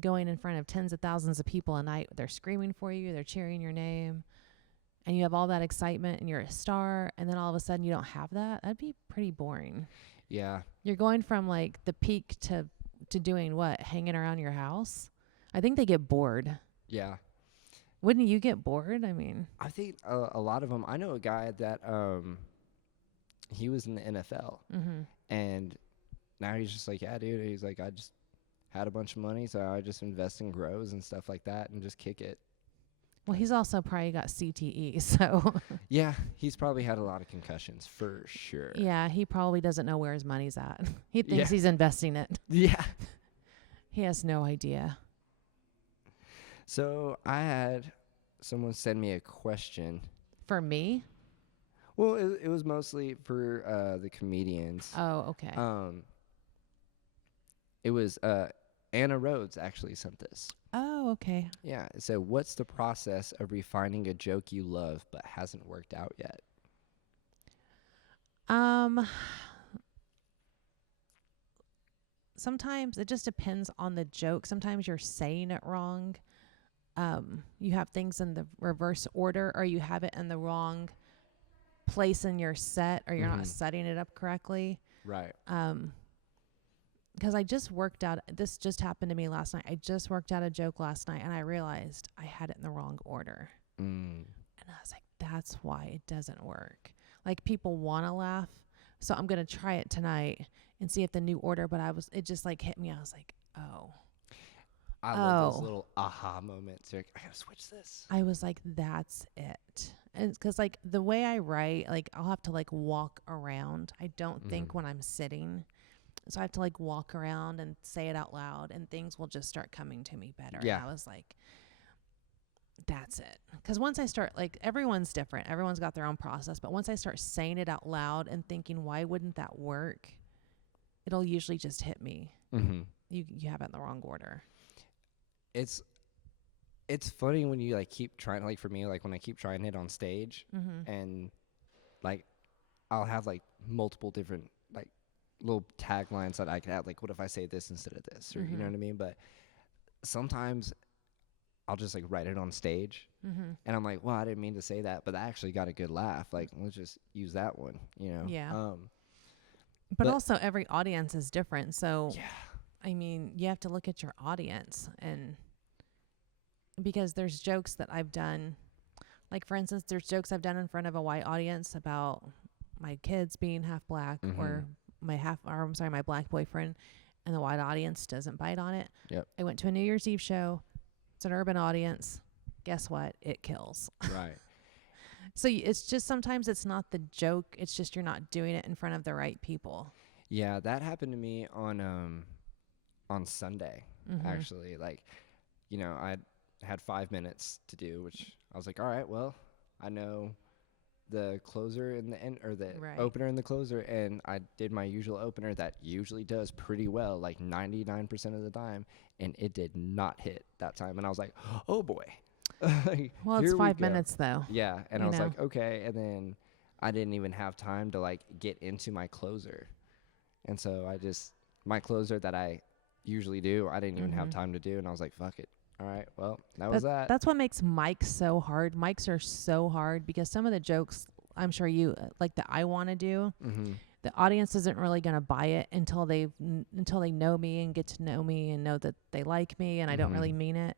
going in front of tens of thousands of people a night. They're screaming for you. They're cheering your name. And you have all that excitement and you're a star. And then all of a sudden you don't have that. That'd be pretty boring. Yeah. You're going from like the peak to doing what? Hanging around your house? I think they get bored. Yeah. Wouldn't you get bored? I mean, I think a lot of them. I know a guy that he was in the NFL, and now he's just like, yeah, dude. He's like, I just had a bunch of money, so I just invest in grows and stuff like that, and just kick it. well, he's also probably got CTE, so Yeah, he's probably had a lot of concussions for sure. yeah, he probably doesn't know where his money's at. He thinks Yeah. he's investing it. Yeah. He has no idea. So I had someone send me a question. For me? Well, it was mostly for the comedians. Oh, okay. It was Anna Rhodes actually sent this. Oh, okay. Yeah. So, what's the process of refining a joke you love but hasn't worked out yet? Sometimes it just depends on the joke. Sometimes you're saying it wrong. You have things in the reverse order, or you have it in the wrong place in your set, or you're not setting it up correctly. Right. Because I just worked out, this just happened to me last night. I just worked out a joke last night, and I realized I had it in the wrong order. And I was like, that's why it doesn't work. Like, people want to laugh, so I'm going to try it tonight and see if the new order, but it just like hit me. I was like, oh. I love those little aha moments. You're like, I gotta switch this. I was like, that's it. And because like the way I write, like I'll have to like walk around. I don't think when I'm sitting. So I have to like walk around and say it out loud, and things will just start coming to me better. Yeah. And I was like, that's it. Because once I start, like, everyone's different. Everyone's got their own process. But once I start saying it out loud and thinking, why wouldn't that work? It'll usually just hit me. You have it in the wrong order. It's funny when you like keep trying. Like for me, like when I keep trying it on stage, and like I'll have like multiple different like little taglines that I could have. Like, what if I say this instead of this, or you know what I mean? But sometimes I'll just like write it on stage, and I'm like, well, I didn't mean to say that, but I actually got a good laugh. Like, let's just use that one, you know? Yeah. But also every audience is different. So, yeah. I mean, you have to look at your audience, and because there's jokes that I've done, like for instance, there's jokes I've done in front of a white audience about my kids being half black or my black boyfriend, and the white audience doesn't bite on it. Yep. I went to a New Year's Eve show. It's an urban audience. Guess what? It kills. Right. So it's just sometimes it's not the joke. It's just you're not doing it in front of the right people. Yeah, that happened to me on Sunday, actually. Like, you know, I had 5 minutes to do, which I was like, all right, well, I know the closer and the end, or the opener and the closer, and I did my usual opener that usually does pretty well, like 99% of the time, and it did not hit that time. And I was like, oh boy. Well, it's 5 minutes though. Yeah, and I was like, okay, and then I didn't even have time to like get into my closer. And so my closer that I usually do, I didn't even have time to do, and I was like, fuck it. All right, well, that was that. That's what makes mics so hard. Mics are so hard because some of the jokes, I'm sure you, like that I want to do, the audience isn't really going to buy it until they know me and get to know me and know that they like me and I don't really mean it.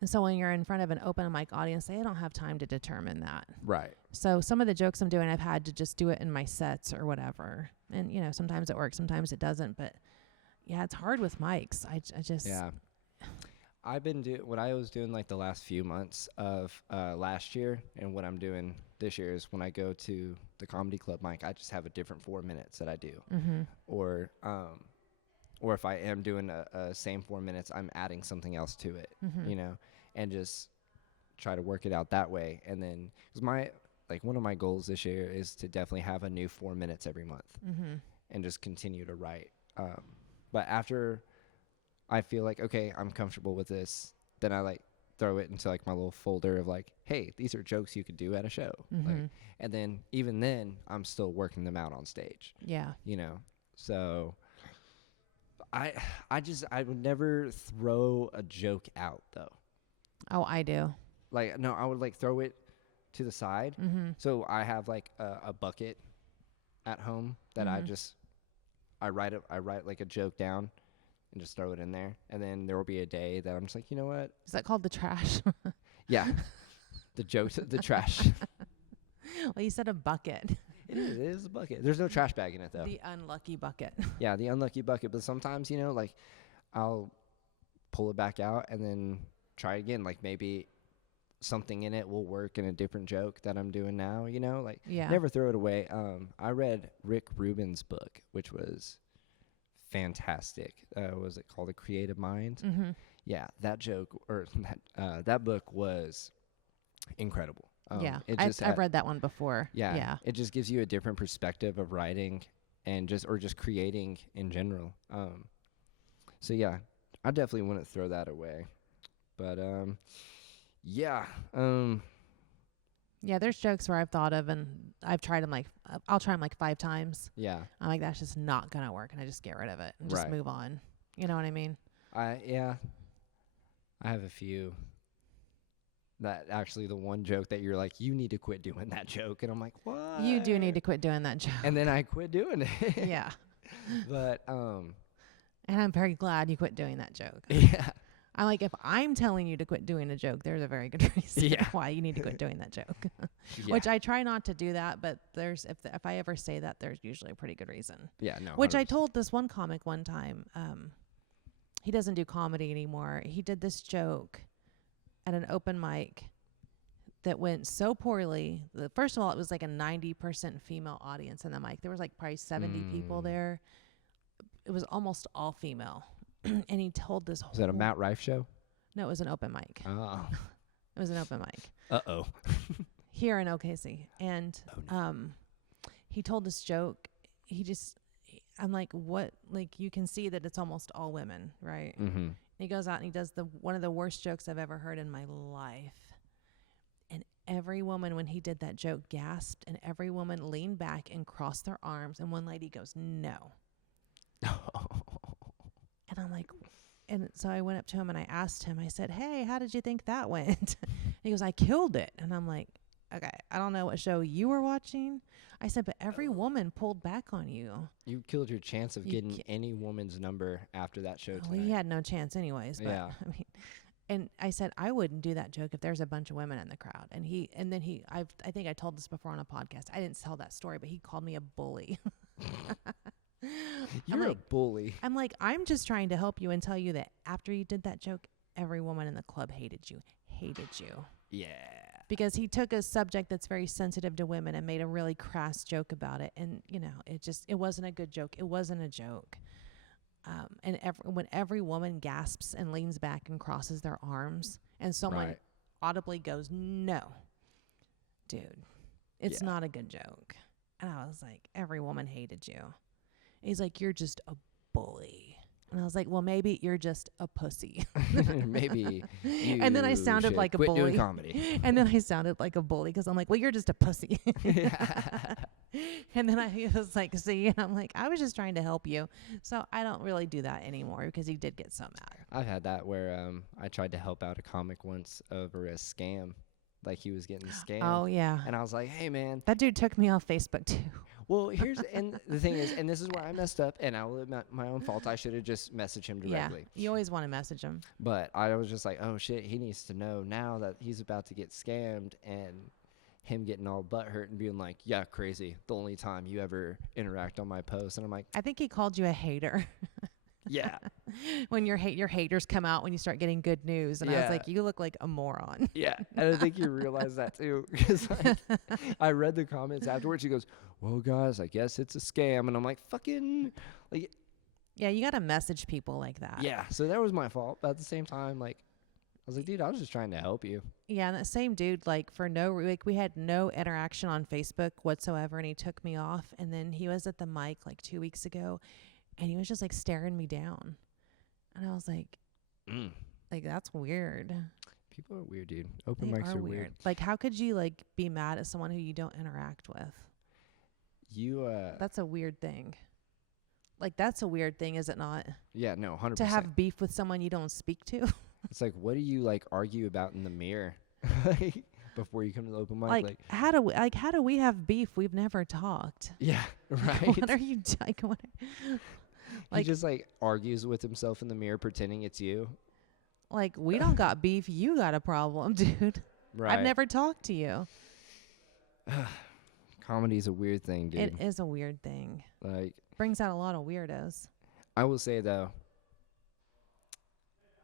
And so when you're in front of an open mic audience, they don't have time to determine that. Right. So some of the jokes I'm doing, I've had to just do it in my sets or whatever. And, you know, sometimes it works, sometimes it doesn't. But, yeah, it's hard with mics. I just... Yeah. I've been what I was doing like the last few months of last year, and what I'm doing this year is when I go to the comedy club mic, I just have a different 4 minutes that I do. Or if I am doing a same 4 minutes, I'm adding something else to it, you know, and just try to work it out that way. And then, because one of my goals this year is to definitely have a new 4 minutes every month and just continue to write. But after I feel like, okay, I'm comfortable with this, then I like throw it into like my little folder of like, hey, these are jokes you could do at a show. Like, and then even then I'm still working them out on stage. Yeah. You know, so I would never throw a joke out though. Oh, I do. Like, no, I would like throw it to the side. So I have like a bucket at home that I write like a joke down and just throw it in there. And then there will be a day that I'm just like, you know what? Is that called the trash? Yeah. The trash. Well, you said a bucket. It is a bucket. There's no trash bag in it, though. The unlucky bucket. Yeah, the unlucky bucket. But sometimes, you know, like, I'll pull it back out and then try again. Like, maybe something in it will work in a different joke that I'm doing now, you know? Like, never throw it away. I read Rick Rubin's book, which was fantastic. Was it called A Creative Mind? Yeah, that joke, or that book was incredible. Yeah, I've read that one before. Yeah, it just gives you a different perspective of writing and just creating in general. So yeah, I definitely wouldn't throw that away. But yeah. Yeah, there's jokes where I've thought of and I've tried them I'll try them like 5 times. Yeah. I'm like, that's just not gonna work, and I just get rid of it and just move on. You know what I mean? I have a few. That actually the one joke that you're like, you need to quit doing that joke. And I'm like, what? You do need to quit doing that joke. And then I quit doing it. Yeah. But, and I'm very glad you quit doing that joke. Yeah. I'm like, if I'm telling you to quit doing a joke, there's a very good reason why you need to quit doing that joke. Which I try not to do that, but if I ever say that, there's usually a pretty good reason. Yeah, no. 100%. Which I told this one comic one time, he doesn't do comedy anymore. He did this joke at an open mic that went so poorly. First of all, it was like a 90% female audience in the mic. There was like probably 70 people there. It was almost all female. And he told this whole... Was that a Matt Rife show? No, it was an open mic. Oh. It was an open mic. Uh-oh. Here in OKC. And he told this joke. I'm like, what? Like, you can see that it's almost all women, right? And he goes out and he does one of the worst jokes I've ever heard in my life. And every woman, when he did that joke, gasped, and every woman leaned back and crossed their arms. And one lady goes, no. And I'm like, and so I went up to him and I asked him, I said, hey, how did you think that went? He goes, I killed it. And I'm like, okay, I don't know what show you were watching. I said, but every woman pulled back on you. You killed your chance of getting any woman's number after that show tonight. Well, he had no chance anyways. But, yeah. I mean, And I said, I wouldn't do that joke if there's a bunch of women in the crowd. And I think I told this before on a podcast. I didn't tell that story, but he called me a bully. You're a bully. I'm like, I'm just trying to help you and tell you that after you did that joke, every woman in the club hated you. Yeah. Because he took a subject that's very sensitive to women and made a really crass joke about it. And, it wasn't a good joke. It wasn't a joke. When every woman gasps and leans back and crosses their arms and someone audibly goes, no, dude, it's not a good joke. And I was like, every woman hated you. And he's like, you're just a bully. And I was like, well, maybe you're just a pussy. Maybe you and then I sounded like a quit bully. doing comedy. And then I sounded like a bully because I'm like, well, you're just a pussy. And then he was like, see, and I'm like, I was just trying to help you. So I don't really do that anymore because he did get so mad. I've had that where I tried to help out a comic once over a scam. Like he was getting scammed. Oh, yeah. And I was like, hey, man. That dude took me off Facebook, too. Well, and the thing is, and this is where I messed up, and I will admit my own fault. I should have just messaged him directly. Yeah, you always want to message him. But I was just like, oh, shit, he needs to know now that he's about to get scammed, and him getting all butthurt and being like, yeah, crazy, the only time you ever interact on my post. And I'm like, I think he called you a hater. yeah. When your haters come out when you start getting good news. And I was like, you look like a moron. Yeah. And I think you realize that too. Because I read the comments afterwards. He goes, well, guys, I guess it's a scam. And I'm like, fucking. Like, yeah, you got to message people like that. Yeah. So that was my fault. But at the same time, like, I was like, dude, I was just trying to help you. Yeah. And that same dude, like, we had no interaction on Facebook whatsoever. And he took me off. And then he was at the mic like 2 weeks ago. And he was just like staring me down. And I was like, like, that's weird. People are weird, dude. Open mics are weird. Like, how could you like be mad at someone who you don't interact with? That's a weird thing. Like, that's a weird thing, is it not? Yeah, no, 100%. To have beef with someone you don't speak to. It's like, what do you like argue about in the mirror before you come to the open mic? Like how do we have beef? We've never talked. Yeah, right. What are you like? He just like argues with himself in the mirror, pretending it's you. Like, we don't got beef. You got a problem, dude. Right. I've never talked to you. Comedy's a weird thing, dude. It is a weird thing. Like, brings out a lot of weirdos. I will say though,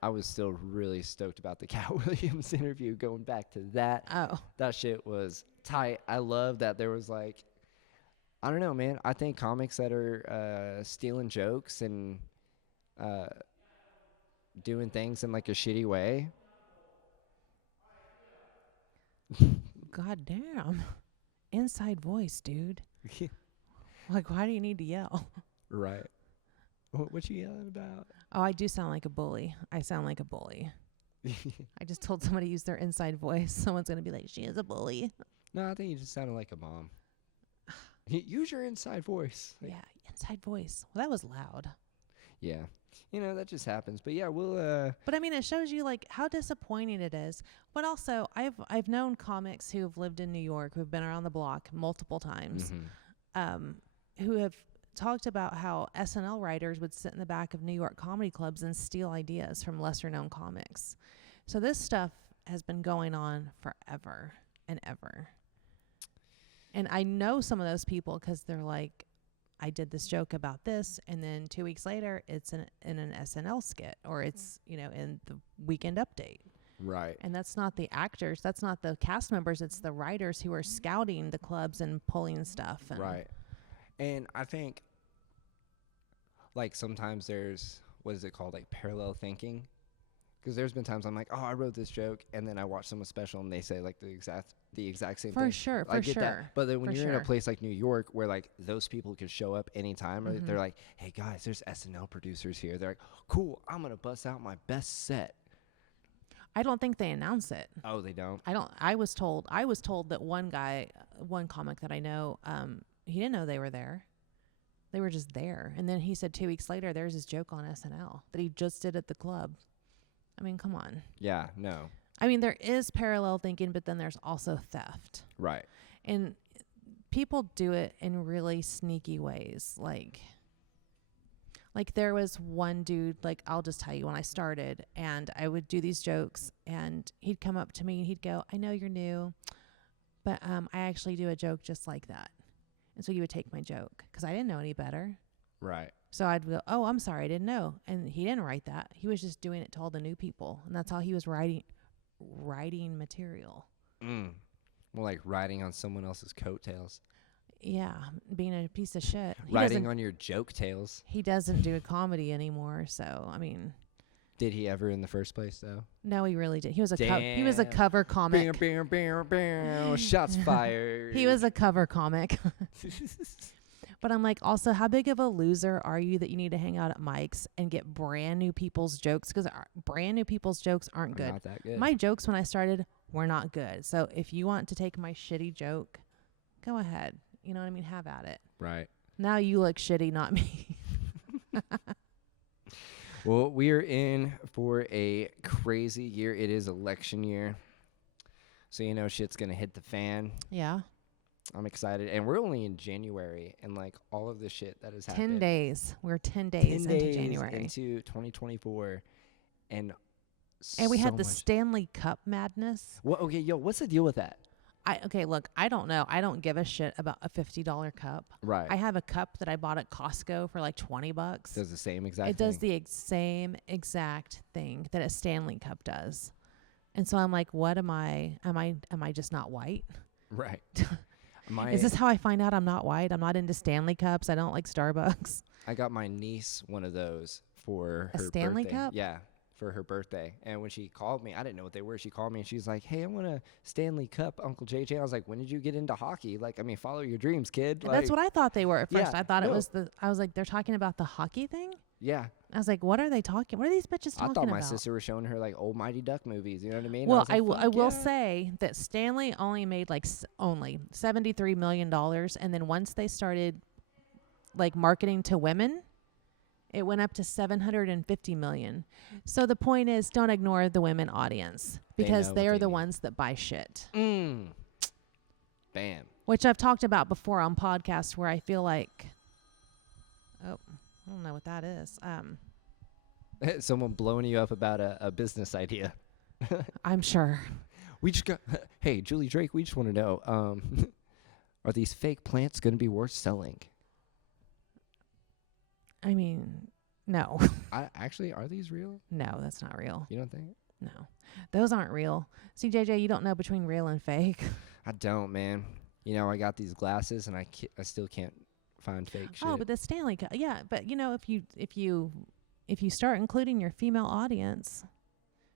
I was still really stoked about the Cat Williams interview. Going back to that, that shit was tight. I love that there was like, I don't know, man. I think comics that are stealing jokes and doing things in like a shitty way. God damn. Inside voice, dude. Like, why do you need to yell? Right. What you yelling about? Oh, I do sound like a bully. I sound like a bully. I just told somebody to use their inside voice. Someone's going to be like, she is a bully. No, I think you just sounded like a mom. Use your inside voice. Like, yeah, inside voice. Well, that was loud. Yeah. You know, that just happens. But yeah, we'll But I mean, it shows you like how disappointing it is. But also, I've known comics who have lived in New York, who've been around the block multiple times, who have talked about how SNL writers would sit in the back of New York comedy clubs and steal ideas from lesser known comics. So this stuff has been going on forever and ever. And I know some of those people because they're like, I did this joke about this, and then 2 weeks later, it's in an SNL skit, or it's, in the Weekend Update. Right. And that's not the actors. That's not the cast members. It's the writers who are scouting the clubs and pulling stuff. Right. And I think, like, sometimes there's, what is it called, like, parallel thinking? Because there's been times I'm like, oh, I wrote this joke, and then I watch someone special, and they say, like, the exact same thing. For sure, I get that. But then when you're in a place like New York where, like, those people can show up anytime, or they're like, hey, guys, there's SNL producers here. They're like, cool, I'm going to bust out my best set. I don't think they announce it. Oh, they don't? I was told that one comic that I know, he didn't know they were there. They were just there. And then he said 2 weeks later, there's his joke on SNL that he just did at the club. I mean, come on. Yeah, no. I mean, there is parallel thinking, but then there's also theft. Right. And people do it in really sneaky ways. Like Like there was one dude, like I'll just tell you when I started and I would do these jokes and he'd come up to me and he'd go, I know you're new, but I actually do a joke just like that. And so you would take my joke because I didn't know any better. Right. So I'd go, oh, I'm sorry, I didn't know. And he didn't write that. He was just doing it to all the new people. And that's how he was writing material. Well, like riding on someone else's coattails. Yeah, being a piece of shit. Riding on your joke tails. He doesn't do comedy anymore, so I mean. Did he ever in the first place though? No, he really did. He was a Damn. he was a cover comic. Shots fired. He was a cover comic. But I'm like, also, how big of a loser are you that you need to hang out at Mike's and get brand new people's jokes? Because brand new people's jokes aren't good. Not that good. My jokes when I started were not good. So if you want to take my shitty joke, go ahead. You know what I mean? Have at it. Right. Now you look shitty, not me. Well, we are in for a crazy year. It is election year. So, you know, shit's going to hit the fan. Yeah. I'm excited. And we're only in January. And, like, all of the shit that has happened. 10 days. We're 10 days into January. Into 2024. And we had so the much. Stanley Cup madness. What? Okay, yo, what's the deal with that? Okay, look, I don't know. I don't give a shit about a $50 cup. Right. I have a cup that I bought at Costco for like $20. Does the same exact It thing? does the same exact thing that a Stanley Cup does. And so I'm like, what am I just not white? Right. Is this how I find out I'm not white? I'm not into Stanley Cups. I don't like Starbucks. I got my niece one of those for A her Stanley birthday. Cup? Yeah, for her birthday. And when she called me, I didn't know what they were. She called me and she's like, hey, I want a Stanley Cup, Uncle JJ. I was like, when did you get into hockey? Like, I mean, follow your dreams, kid. And that's what I thought they were at first. Yeah, I thought it no. was I was like, they're talking about the hockey thing? Yeah. I was like, what are they talking? What are these bitches talking I thought my about? sister was showing her, like, old Mighty Duck movies. You know what I mean? Well, I will say that Stanley only made like only $73 million. And then once they started like marketing to women, it went up to $750 million. So the point is, don't ignore the women audience because know they what are they the need. ones that buy shit, Bam. which I've talked about before on podcasts where I feel like, oh, I don't know what that is. Someone blowing you up about a business idea. I'm sure. We just got, hey, Julie Drake, we just want to know, are these fake plants going to be worth selling? I mean, no. Are these real? No, that's not real. You don't think? No, those aren't real. See, JJ, you don't know between real and fake. I don't, man. You know, I got these glasses and I still can't find fake shit. Oh, but the Stanley Cup, yeah. But you know, if you start including your female audience,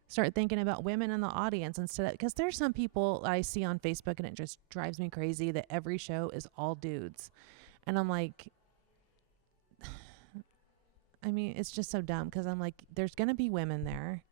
start thinking about women in the audience instead of, because there's some people I see on Facebook and it just drives me crazy that every show is all dudes, and I'm like, I mean, it's just so dumb because I'm like, there's gonna be women there.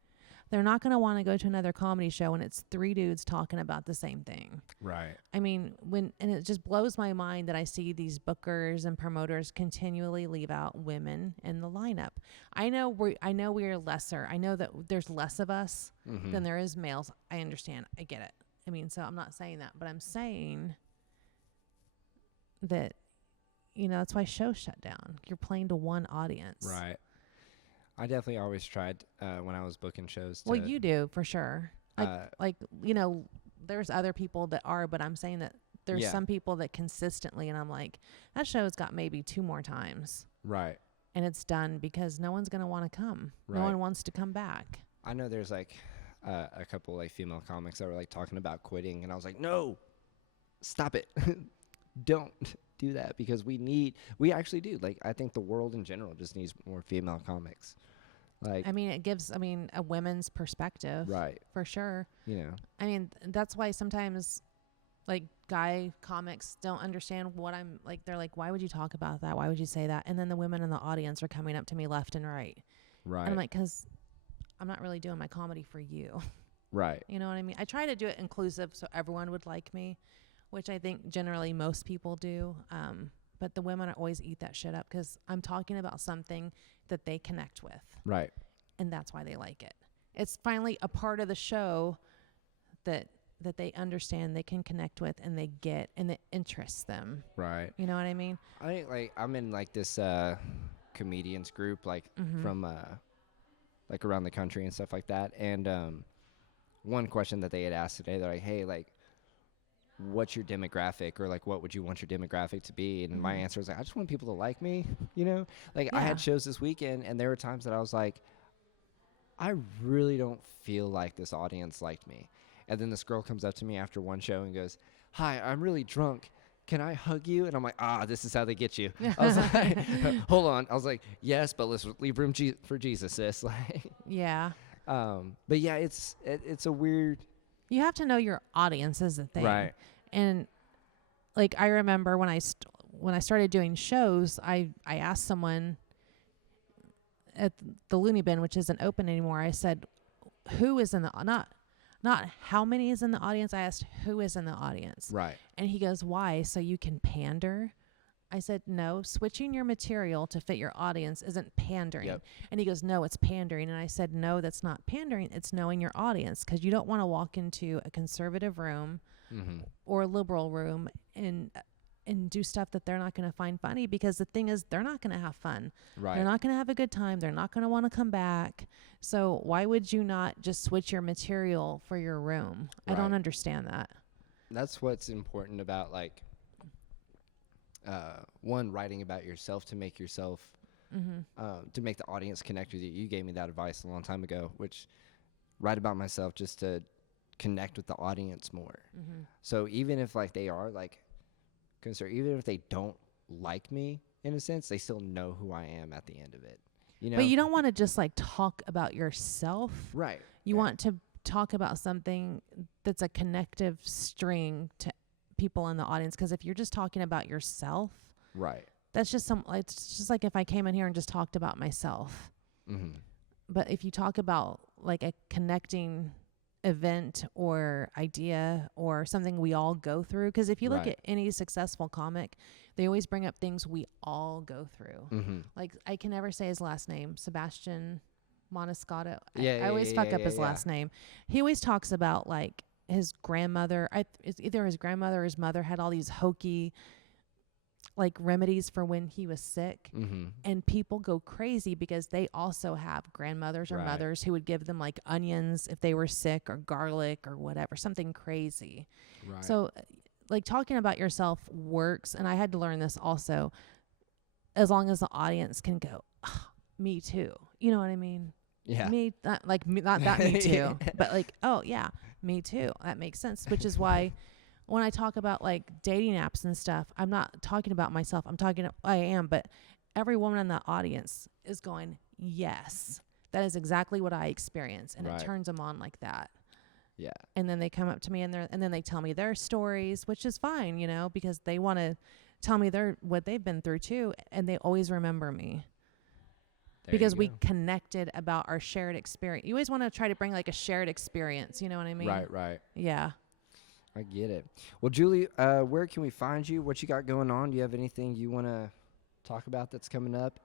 They're not going to want to go to another comedy show when it's three dudes talking about the same thing. Right. I mean, and it just blows my mind that I see these bookers and promoters continually leave out women in the lineup. I know we are lesser. I know that there's less of us than there is males. I understand. I get it. I mean, so I'm not saying that, but I'm saying that, you know, that's why shows shut down. You're playing to one audience. Right. I definitely always tried when I was booking shows. Well, you do for sure. Like you know, there's other people that are, but I'm saying that there's some people that consistently, and I'm like, that show's got maybe 2 more times. Right. And it's done because no one's gonna want to come. Right. No one wants to come back. I know there's like a couple like female comics that were like talking about quitting, and I was like, no, stop it. Don't do that because we actually do. Like, I think the world in general just needs more female comics. Like, I mean, it gives, a women's perspective. right. For sure. You know. I mean, that's why sometimes, like, guy comics don't understand what I'm, like, they're like, why would you talk about that? Why would you say that? And then the women in the audience are coming up to me left and right. Right. And I'm like, because I'm not really doing my comedy for you. Right. You know what I mean? I try to do it inclusive so everyone would like me, which I think generally most people do. But the women always eat that shit up because I'm talking about something that they connect with. Right. And that's why they like it. It's finally a part of the show that they understand, they can connect with, and they get, and it interests them. Right. You know what I mean? I think like I'm in like this comedians group, like Mhm. from like around the country and stuff like that. And one question that they had asked today, they're like, "Hey, like, what's your demographic, or like, what would you want your demographic to be?" And my Mhm. answer was like, "I just want people to like me." You know, like I Yeah. had shows this weekend, and there were times that I was like, I really don't feel like this audience liked me. And then this girl comes up to me after one show and goes, "Hi, I'm really drunk. Can I hug you?" And I'm like, this is how they get you. I was like, hold on. I was like, yes, but let's leave room for Jesus, sis. Like, Yeah. but yeah, it's a weird. You have to know your audience is the thing. Right. And like I remember when I started doing shows, I asked someone at the Looney Bin, which isn't open anymore. I said, "Who is in the not how many is in the audience?" I asked, "Who is in the audience?" Right. And he goes, "Why? So you can pander?" I said, "No, switching your material to fit your audience isn't pandering." Yep. And he goes, "No, it's pandering." And I said, "No, that's not pandering. It's knowing your audience, because you don't want to walk into a conservative room Mm-hmm. or a liberal room and do stuff that they're not going to find funny, because the thing is, they're not going to have fun. Right. They're not going to have a good time. They're not going to want to come back. So why would you not just switch your material for your room?" I don't Right. understand that. That's what's important about, like, one, writing about yourself to make yourself, to make the audience connect with you. You gave me that advice a long time ago, which write about myself just to connect with the audience more. So even if like they are like concerned, even if they don't like me in a sense, they still know who I am at the end of it. You know? But you don't want to just like talk about yourself. Right. You Yeah. want to talk about something that's a connective string to people in the audience. Because if you're just talking about yourself, Right. that's just it's just like if I came in here and just talked about myself. Mm-hmm. But if you talk about like a connecting event or idea or something we all go through, because if you look Right. at any successful comic, they always bring up things we all go through. Mm-hmm. Like, I can never say his last name, Sebastian Maniscalco. Yeah, I always fuck up his yeah. last name. He always talks about like his grandmother. It's either his grandmother or his mother had all these hokey like remedies for when he was sick. Mm-hmm. And people go crazy because they also have grandmothers or Right. mothers who would give them like onions if they were sick, or garlic or whatever, something crazy. Right. So like talking about yourself works. And I had to learn this also, as long as the audience can go, "Me too." You know what I mean? yeah. Me, not that me too, but like, "Oh yeah, me too." That makes sense. Which is why when I talk about like dating apps and stuff, I'm not talking about myself. I am, but every woman in the audience is going, "Yes, that is exactly what I experience." And Right. it turns them on like that. Yeah. And then they come up to me and then they tell me their stories, which is fine, because they want to tell me what they've been through too. And they always remember me There because you we go. connected about our shared experience. You always want to try to bring like a shared experience. You know what I mean? Right. Right. Yeah. I get it. Well, Julie, where can we find you? What you got going on? Do you have anything you want to talk about that's coming up?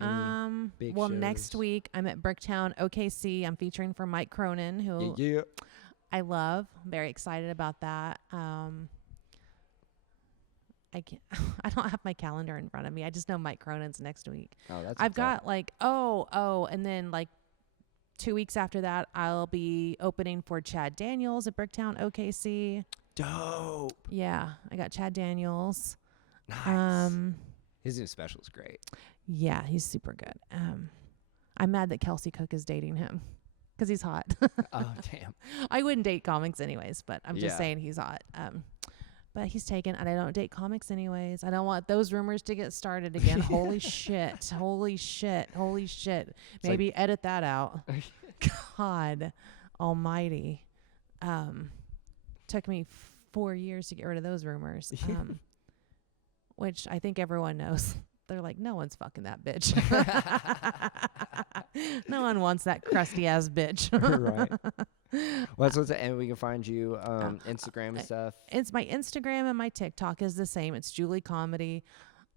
Any big Well, next shows? week I'm at Bricktown, OKC. I'm featuring for Mike Cronin, who Yeah. I love. I'm very excited about that. I don't have my calendar in front of me. I just know Mike Cronin's next week. Oh, that's. I've got like, and then like 2 weeks after that, I'll be opening for Chad Daniels at Bricktown, OKC. dope. Yeah, I got Chad Daniels. Nice. His new special is great. Yeah, he's super good. I'm mad that Kelsey Cook is dating him because he's hot. Oh, damn. I wouldn't date comics anyways, but I'm just Yeah. saying he's hot. But he's taken, and I don't date comics anyways. I don't want those rumors to get started again. Holy shit. Holy shit. Holy shit. Maybe edit that out. God almighty. Took me 4 years to get rid of those rumors. Which I think everyone knows. They're like, no one's fucking that bitch. No one wants that crusty ass bitch. Right. Well, that's what's and we can find you Instagram and stuff. It's my Instagram and my TikTok is the same. It's Julie Comedy.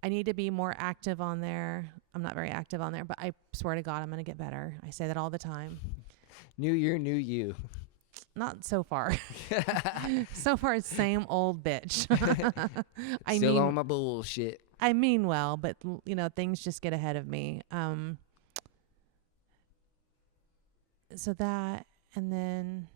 I need to be more active on there. I'm not very active on there, but I swear to God, I'm going to get better. I say that all the time. New year, new you. not so far. So far, it's same old bitch. I Still mean, on my bullshit. I mean well, but things just get ahead of me. So that, and then,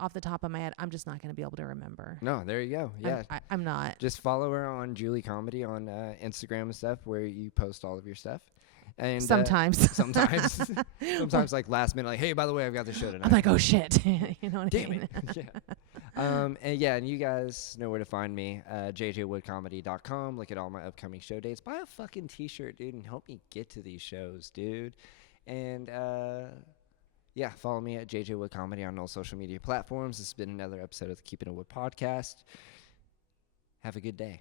off the top of my head, I'm just not going to be able to remember. No, there you go. Yeah. I'm not. Just follow her on Julie Comedy on Instagram and stuff, where you post all of your stuff. And sometimes. Sometimes like last minute, like, hey, by the way, I've got this show tonight. I'm like, oh shit. You know what I Damn mean? it. Yeah. And you guys know where to find me. jjwoodcomedy.com. Look at all my upcoming show dates. Buy a fucking t-shirt, dude, and help me get to these shows, dude. And yeah, follow me at JJ Wood Comedy on all social media platforms. This has been another episode of the Keeping It Wood podcast. Have a good day.